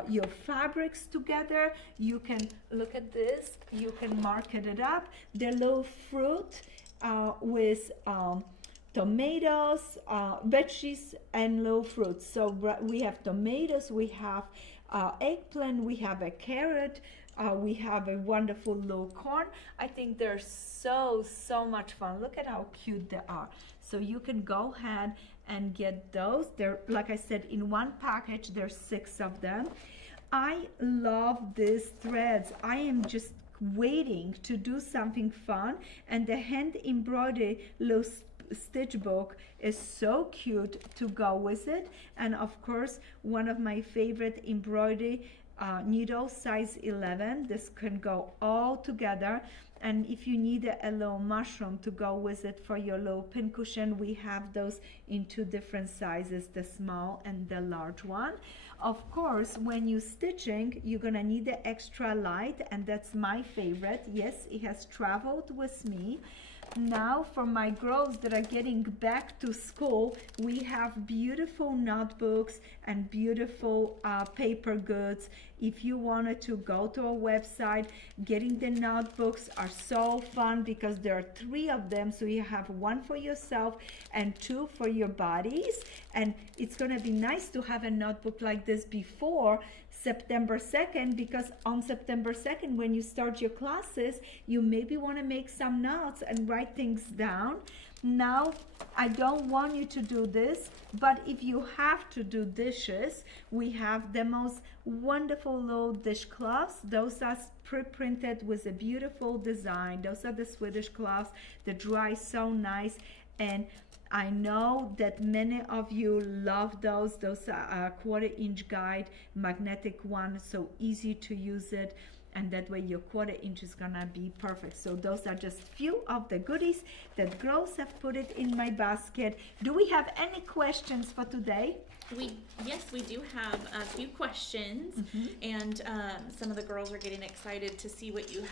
your fabrics together. You can look at this. You can mark it up. The little fruit with tomatoes, veggies, and low fruits. So we have tomatoes, we have eggplant, we have a carrot, we have a wonderful low corn. I think they're so much fun. Look at how cute they are. So you can go ahead and get those. They're, like I said, in one package, there's 6 of them. I love these threads. I am just waiting to do something fun, and the hand embroidery little stitch book is so cute to go with it. And of course, one of my favorite embroidery needle, size 11. This can go all together. And if you need a little mushroom to go with it for your little pincushion, we have those in 2 different sizes, the small and the large one. Of course, when you're stitching, you're gonna need the extra light, and that's my favorite. Yes, it has traveled with me. Now for my girls that are getting back to school, we have beautiful notebooks and beautiful paper goods. If you wanted to go to a website, getting the notebooks are so fun because there are 3 of them. So you have 1 for yourself and 2 for your buddies. And it's gonna be nice to have a notebook like this before September 2nd, because on September 2nd, when you start your classes, you maybe want to make some notes and write things down. Now, I don't want you to do this, but if you have to do dishes, we have the most wonderful little dishcloths. Those are pre-printed with a beautiful design. Those are the Swedish cloths. They dry so nice, and I know that many of you love those. Those are a 1/4-inch guide, magnetic one, so easy to use it. And that way your 1/4-inch is gonna be perfect. So those are just few of the goodies that girls have put it in my basket. Do we have any questions for today? Yes, we do have a few questions, and some of the girls are getting excited to see what you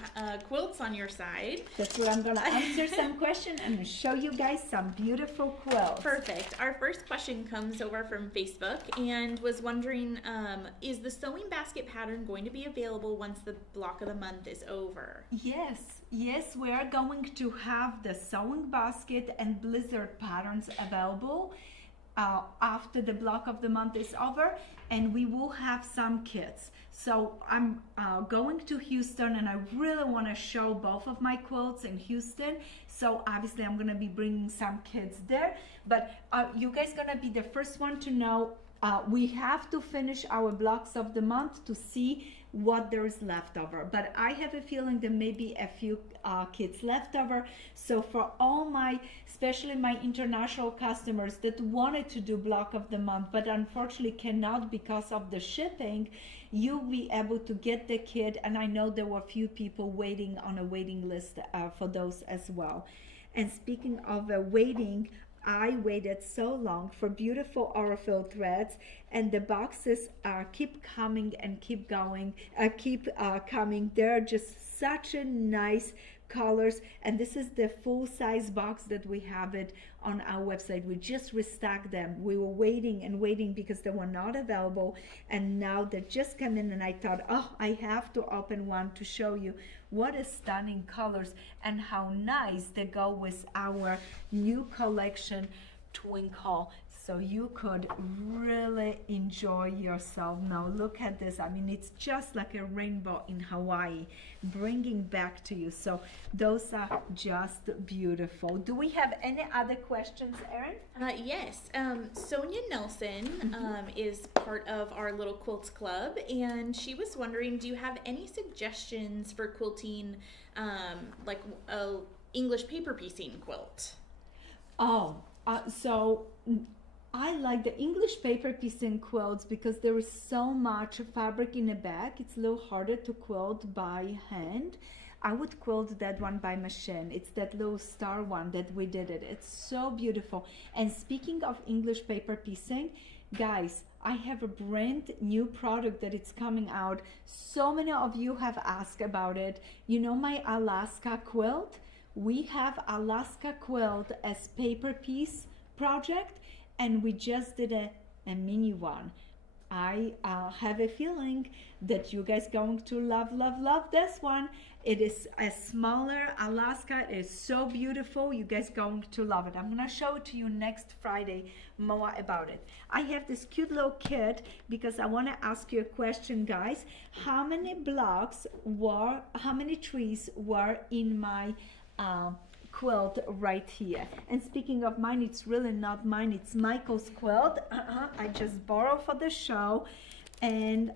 quilts on your side. That's where I'm gonna answer some questions and show you guys some beautiful quilts. Perfect. Our first question comes over from Facebook and was wondering, is the sewing basket pattern going to be available once the block of the month is over? Yes, we are going to have the sewing basket and blizzard patterns available after the block of the month is over, and we will have some kits. So I'm going to Houston, and I really want to show both of my quilts in Houston. So obviously I'm going to be bringing some kits there, but you guys going to be the first one to know. We have to finish our blocks of the month to see what there is left over, but I have a feeling there may be a few kits left over. So for all my, especially my international customers that wanted to do block of the month but unfortunately cannot because of the shipping, you'll be able to get the kit. And I know there were a few people waiting on a waiting list for those as well. And speaking of waiting, I waited so long for beautiful Aurifil threads, and the boxes keep coming and keep going, coming. They're just such a nice colors, and this is the full size box that we have it on our website. We just restocked them. We were waiting and waiting because they were not available, and now they just come in, and I thought, oh, I have to open one to show you what a stunning colors and how nice they go with our new collection Twinkle. So you could really enjoy yourself. Now look at this. I mean, it's just like a rainbow in Hawaii, bringing back to you. So those are just beautiful. Do we have any other questions, Erin? Yes. Sonia Nelson is part of our Little Quilts Club, and she was wondering, do you have any suggestions for quilting, like a English paper piecing quilt? So I like the English paper piecing quilts because there is so much fabric in the back. It's a little harder to quilt by hand. I would quilt that one by machine. It's that little star one that we did it. It's so beautiful. And speaking of English paper piecing, guys, I have a brand new product that it's coming out. So many of you have asked about it. You know my Alaska quilt? We have Alaska quilt as paper piece project, and we just did a mini one. I have a feeling that you guys going to love this one. It is a smaller Alaska. It is so beautiful. You guys going to love it. I'm gonna show it to you next Friday more about it. I have this cute little kit because I want to ask you a question, guys. How many trees were in my quilt right here? And speaking of mine, it's really not mine, it's Michael's quilt. I just borrowed for the show, and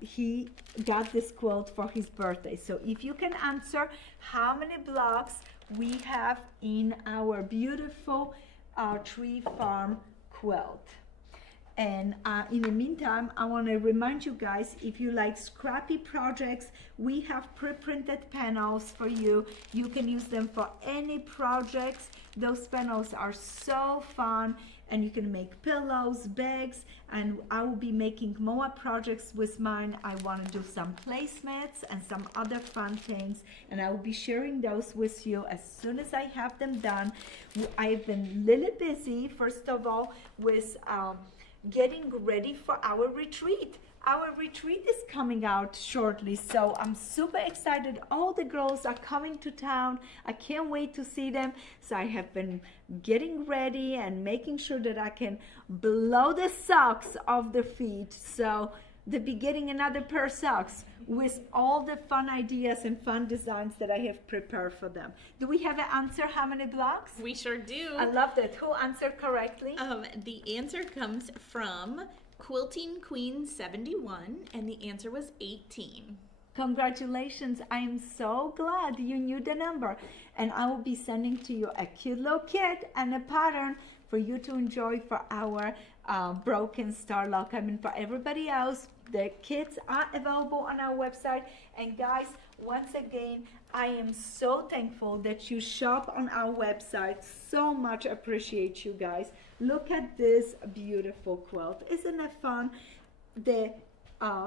he got this quilt for his birthday. So if you can answer how many blocks we have in our beautiful tree farm quilt. And in the meantime, I want to remind you guys, if you like scrappy projects, we have pre-printed panels for you. You can use them for any projects. Those panels are so fun, and you can make pillows, bags, and I will be making more projects with mine. I want to do some placemats and some other fun things, and I will be sharing those with you as soon as I have them done. I've been a little busy, first of all, with getting ready for our retreat. Our retreat is coming out shortly, so I'm super excited. All the girls are coming to town. I can't wait to see them. So I have been getting ready and making sure that I can blow the socks off their feet. So they'll be getting another pair of socks with all the fun ideas and fun designs that I have prepared for them. Do we have an answer how many blocks? We sure do. I love that. Who answered correctly? The answer comes from Quilting Queen 71, and the answer was 18. Congratulations. I am so glad you knew the number. And I will be sending to you a cute little kit and a pattern for you to enjoy for our Broken Star Lock. I mean, for everybody else, the kits are available on our website. And guys, once again, I am so thankful that you shop on our website. So much appreciate you guys. Look at this beautiful quilt. Isn't it fun? The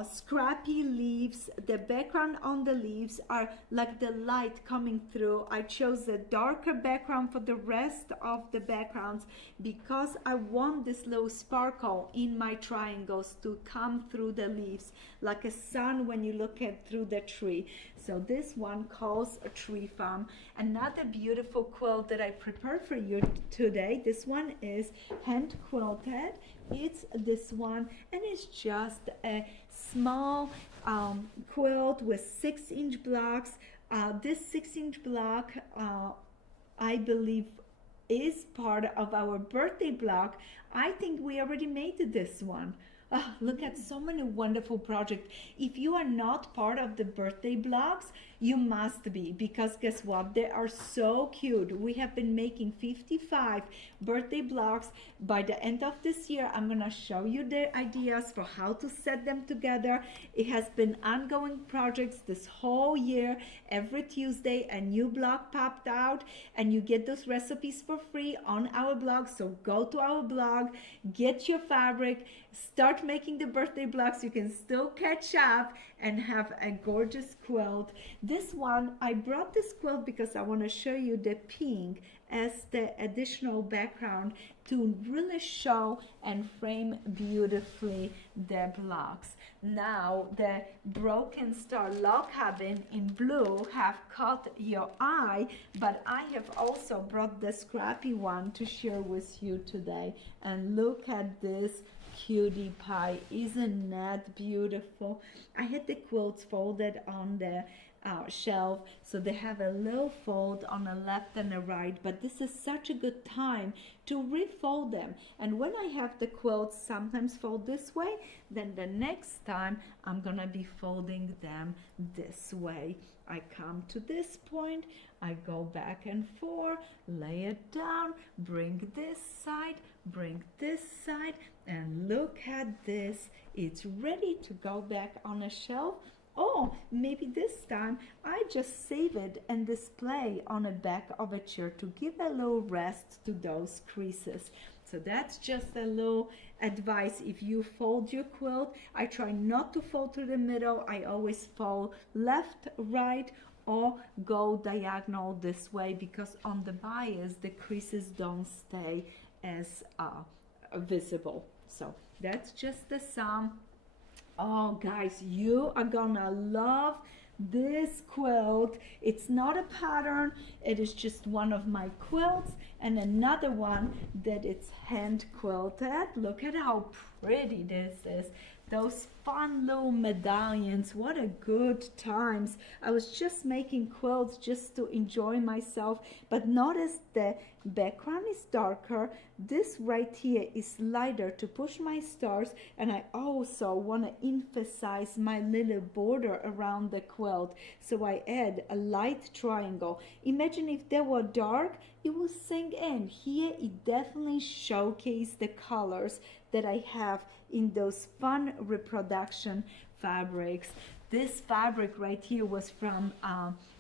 scrappy leaves, the background on the leaves are like the light coming through. I chose a darker background for the rest of the backgrounds because I want this little sparkle in my triangles to come through the leaves like a sun when you look at through the tree. So this one calls a tree farm. Another beautiful quilt that I prepared for you today, this one is hand quilted. It's this one, and it's just a small quilt with 6-inch blocks. This 6-inch block, I believe, is part of our birthday block. I think we already made this one. Look at so many wonderful projects. If you are not part of the birthday blocks, you must be, because guess what? They are so cute. We have been making 55 birthday blocks. By the end of this year, I'm gonna show you the ideas for how to set them together. It has been ongoing projects this whole year. Every Tuesday, a new blog popped out, and you get those recipes for free on our blog. So go to our blog, get your fabric, start making the birthday blocks. You can still catch up and have a gorgeous quilt. This one, I brought this quilt because I want to show you the pink as the additional background to really show and frame beautifully the blocks. Now the Broken Star log cabin in blue have caught your eye, but I have also brought the scrappy one to share with you today. And look at this cutie pie. Isn't that beautiful? I had the quilts folded on the shelf, so they have a little fold on the left and the right, but this is such a good time to refold them. And when I have the quilts sometimes fold this way, then the next time I'm gonna be folding them this way. I come to this point, I go back and forth, lay it down, bring this side, and look at this. It's ready to go back on a shelf. Oh, maybe this time I just save it and display on the back of a chair to give a little rest to those creases. So that's just a little advice. If you fold your quilt, I try not to fold to the middle. I always fold left, right, or go diagonal this way, because on the bias the creases don't stay as visible. So that's just the some. Oh guys, you are gonna love this quilt. It's not a pattern, it is just one of my quilts, and another one that it's hand quilted. Look at how pretty this is. Those fun little medallions, what a good times. I was just making quilts just to enjoy myself, but notice the background is darker. This right here is lighter to push my stars, and I also want to emphasize my little border around the quilt, so I add a light triangle. Imagine if they were dark, it will sink in. Here it definitely showcases the colors that I have in those fun reproduction fabrics. This fabric right here was from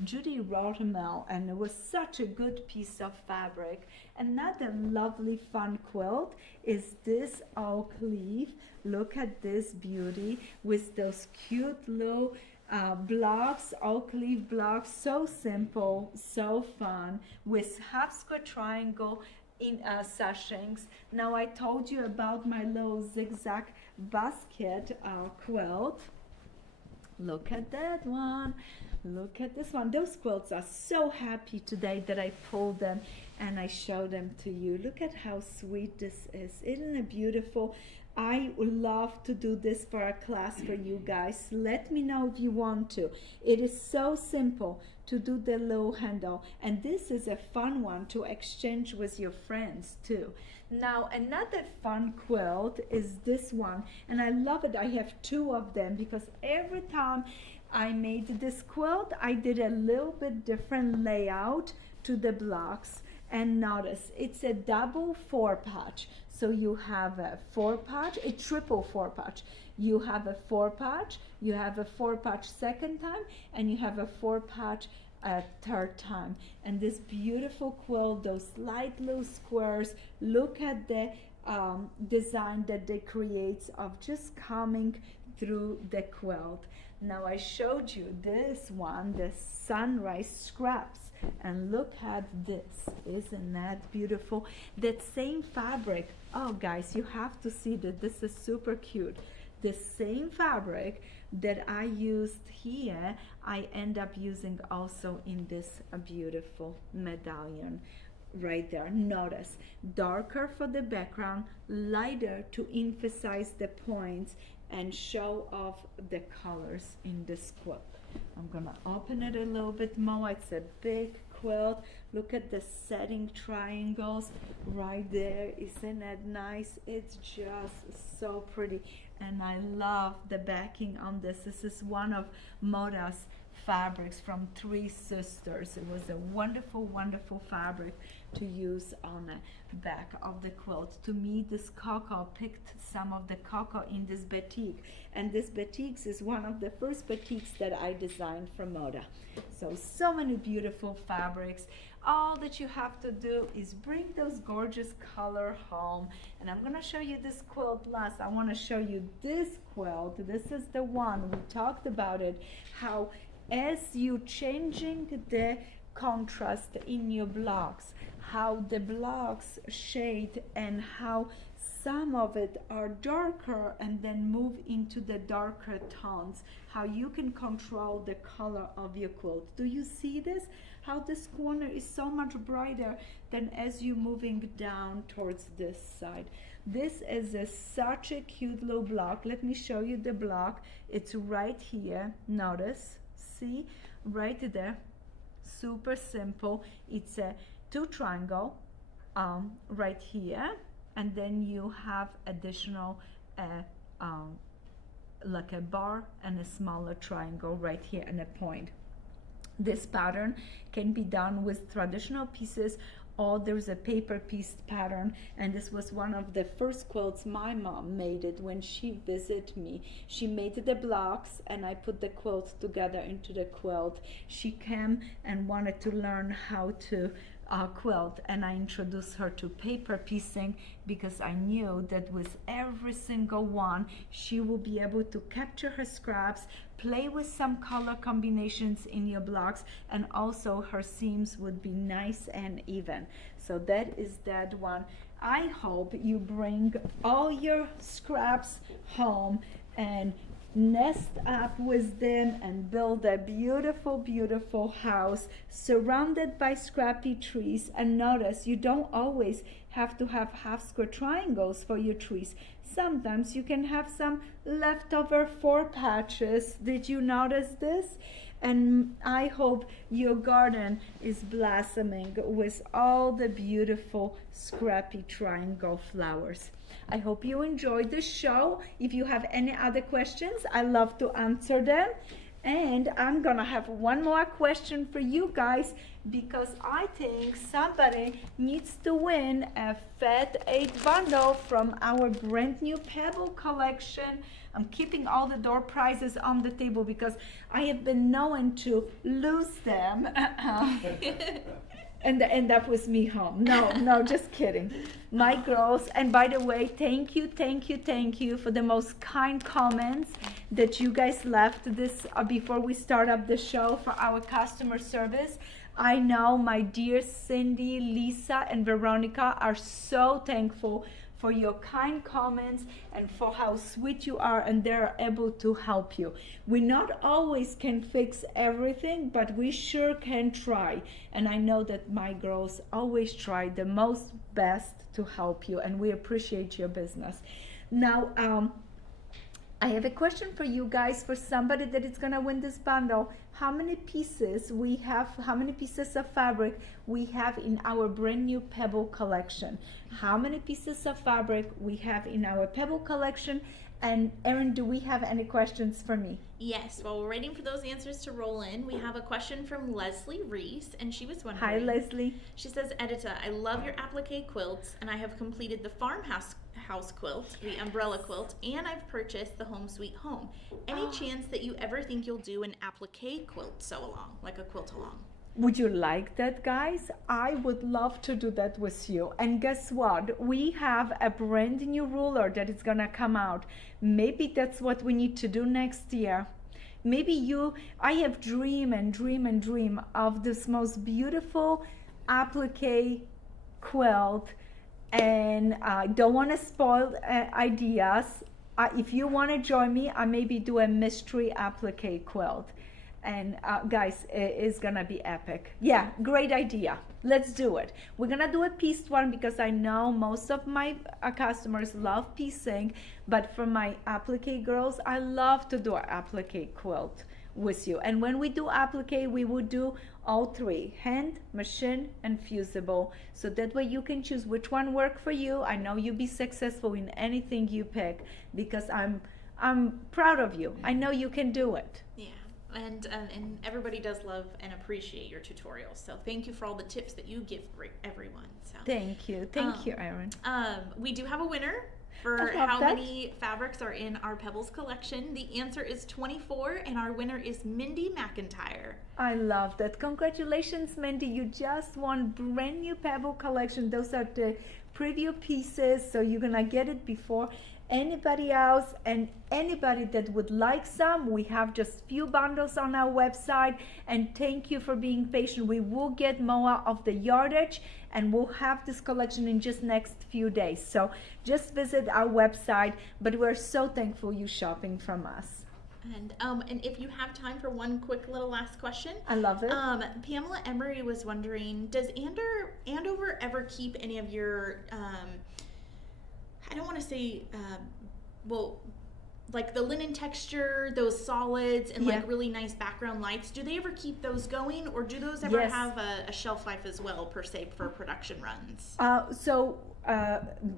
Judy Rotemel, and it was such a good piece of fabric. Another lovely fun quilt is this oak leaf. Look at this beauty with those cute little blocks, oak leaf blocks, so simple, so fun, with half square triangle in sashings. Now I told you about my little zigzag basket quilt. Look at that one. Look at this one. Those quilts are so happy today that I pulled them and I show them to you. Look at how sweet this is. Isn't it beautiful? I would love to do this for a class for you guys. Let me know if you want to. It is so simple to do the little handle, and this is a fun one to exchange with your friends too. Now another fun quilt is this one, and I love it. I have two of them because every time I made this quilt I did a little bit different layout to the blocks. And notice it's a double 4-patch. So you have a 4-patch, a triple 4-patch. You have a 4-patch, you have a 4-patch second time, and you have a 4-patch a third time. And this beautiful quilt, those light little squares, look at the design that they create of just coming through the quilt. Now I showed you this one, the sunrise scraps. And look at this, isn't that beautiful? That same fabric, oh guys, you have to see that this is super cute. The same fabric that I used here, I end up using also in this beautiful medallion right there. Notice, darker for the background, lighter to emphasize the points and show off the colors in this quilt. I'm gonna open it a little bit more. It's a big quilt. Look at the setting triangles right there. Isn't that nice? It's just so pretty, and I love the backing on this. This is one of Moda's fabrics from Three Sisters. It was a wonderful, wonderful fabric to use on the back of the quilt. To me, this cocoa picked some of the cocoa in this batik, and this batik is one of the first batiks that I designed for Moda. So many beautiful fabrics. All that you have to do is bring those gorgeous color home. And I'm gonna show you this quilt last. I wanna show you this quilt. This is the one, we talked about it, how as you changing the contrast in your blocks, how the blocks shade and how some of it are darker and then move into the darker tones, how you can control the color of your quilt. Do you see this? How this corner is so much brighter than as you moving down towards this side. This is such a cute little block. Let me show you the block. It's right here. Notice, see, right there. Super simple. It's a 2 triangle right here, and then you have additional like a bar and a smaller triangle right here and a point. This pattern can be done with traditional pieces, or there's a paper piece pattern, and this was one of the first quilts my mom made it when she visited me. She made the blocks and I put the quilt together into the quilt. She came and wanted to learn how to quilt, and I introduced her to paper piecing because I knew that with every single one she will be able to capture her scraps, play with some color combinations in your blocks, and also her seams would be nice and even. So that is that one. I hope you bring all your scraps home and nest up with them and build a beautiful, beautiful house surrounded by scrappy trees. And notice, you don't always have to have half square triangles for your trees. Sometimes you can have some leftover 4 patches. Did you notice this? And I hope your garden is blossoming with all the beautiful scrappy triangle flowers. I hope you enjoyed the show. If you have any other questions, I love to answer them. And I'm gonna have one more question for you guys, because I think somebody needs to win a Fat 8 bundle from our brand new Pebble collection. I'm keeping all the door prizes on the table because I have been known to lose them and end up with me home. No, just kidding. My girls, and by the way, thank you for the most kind comments that you guys left this before we start up the show for our customer service. I know my dear Cindy, Lisa, and Veronica are so thankful for your kind comments and for how sweet you are, and they're able to help you. We not always can fix everything, but we sure can try. And I know that my girls always try the most best to help you, and we appreciate your business. Now, I have a question for you guys, for somebody that is gonna win this bundle. How many pieces of fabric we have in our brand new Pebble collection? How many pieces of fabric we have in our Pebble collection? And Erin, do we have any questions for me? Yes, while we're waiting for those answers to roll in, we have a question from Leslie Reese, and she was wondering. Hi, Leslie. She says, Edyta, I love your applique quilts, and I have completed the farmhouse quilt, the umbrella quilt, and I've purchased the home sweet home. Any chance that you ever think you'll do an applique quilt sew along, like a quilt along? Would you like that, guys? I would love to do that with you. And guess what? We have a brand new ruler that is gonna come out. Maybe that's what we need to do next year. Maybe I have dream of this most beautiful applique quilt, and I don't want to spoil ideas. If you want to join me, I maybe do a mystery applique quilt. And guys, it's gonna be epic. Yeah, great idea. Let's do it. We're gonna do a pieced one because I know most of my customers love piecing, but for my applique girls, I love to do an applique quilt with you. And when we do applique, we would do all 3: hand, machine, and fusible. So that way you can choose which one work for you. I know you'll be successful in anything you pick because I'm proud of you. I know you can do it. Yeah. And everybody does love and appreciate your tutorials. So thank you for all the tips that you give everyone. So thank you, Erin. We do have a winner for how many fabrics are in our Pebbles collection. The answer is 24, and our winner is Mindy McIntyre. I love that. Congratulations, Mindy. You just won brand new Pebble collection. Those are the preview pieces, so you're gonna get it before anybody else. And anybody that would like some, we have just few bundles on our website. And thank you for being patient. We will get more of the yardage, and we'll have this collection in just next few days. So just visit our website. But we're so thankful you shopping from us. And if you have time for one quick little last question. I love it. Pamela Emery was wondering, does Andover ever keep any of your I don't want to say, like the linen texture, those solids, and like really nice background lights. Do they ever keep those going, or do those ever have a shelf life as well, per se, for production runs?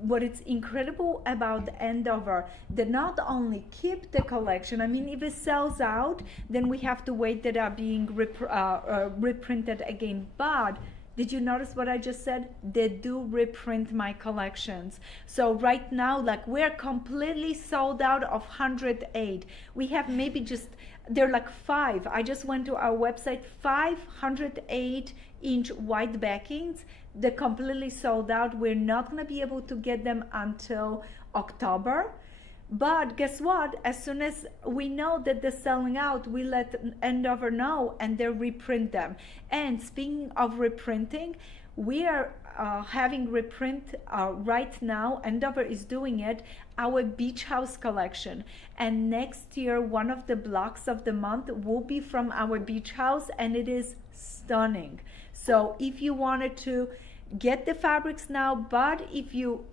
What is incredible about Andover, they not only keep the collection, I mean, if it sells out, then we have to wait that are being reprinted again. But did you notice what I just said? They do reprint my collections. So right now, like, we're completely sold out of 108. We have maybe just, they're like 5. I just went to our website, 508-inch white backings. They're completely sold out. We're not gonna be able to get them until October. But guess what? As soon as we know that they're selling out, we let Andover know, and they reprint them. And speaking of reprinting, we are having reprint right now. Endeavor is doing it, our beach house collection, and next year one of the blocks of the month will be from our beach house, and it is stunning. So if you wanted to get the fabrics now, but if you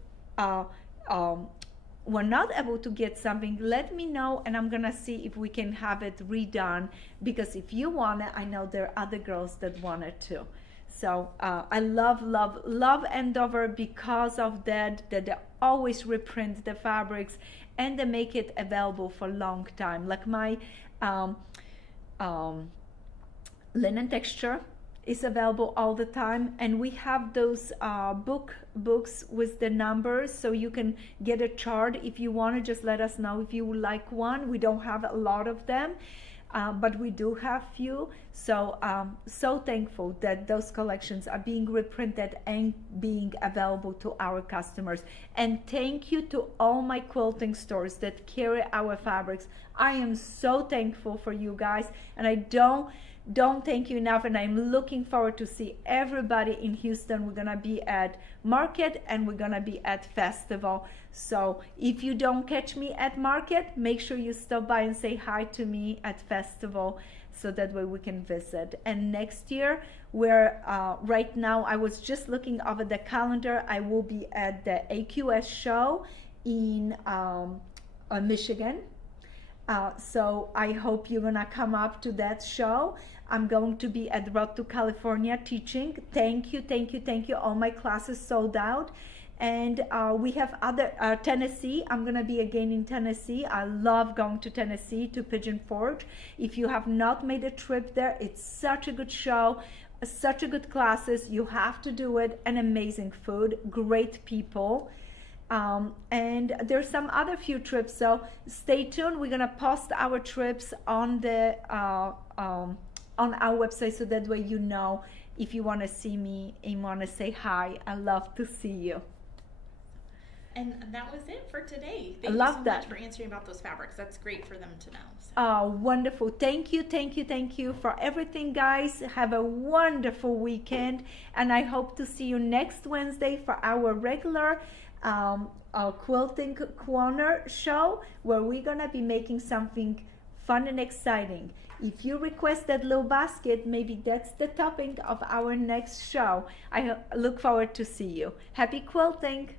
were not able to get something, let me know, and I'm gonna see if we can have it redone, because if you want it, I know there are other girls that want it too. So I love Endeavor because of that they always reprint the fabrics and they make it available for a long time. Like my linen texture is available all the time, and we have those books with the numbers, so you can get a chart if you want to. Just let us know if you would like one. We don't have a lot of them, but we do have few. So so thankful that those collections are being reprinted and being available to our customers. And thank you to all my quilting stores that carry our fabrics. I am so thankful for you guys, and I don't thank you enough, and I'm looking forward to see everybody in Houston. We're gonna be at Market and we're gonna be at Festival. So if you don't catch me at Market, make sure you stop by and say hi to me at Festival, so that way we can visit. And next year, we're right now, I was just looking over the calendar, I will be at the AQS show in Michigan. So I hope you're gonna come up to that show. I'm going to be at Road to California teaching. Thank you. All my classes sold out. And we have other, Tennessee. I'm gonna be again in Tennessee. I love going to Tennessee, to Pigeon Forge. If you have not made a trip there, it's such a good show, such a good classes. You have to do it. And amazing food, great people. And there's some other few trips, so stay tuned. We're gonna post our trips on the on our website, so that way you know if you want to see me and want to say hi. I love to see you. And that was it for today. I Thank love you so that. much for answering about those fabrics. That's great for them to know. So. Oh, wonderful. Thank you for everything, guys. Have a wonderful weekend, and I hope to see you next Wednesday for our regular Quilting Corner show, where we're gonna be making something fun and exciting. If you request that little basket, maybe that's the topping of our next show. I look forward to see you. Happy quilting!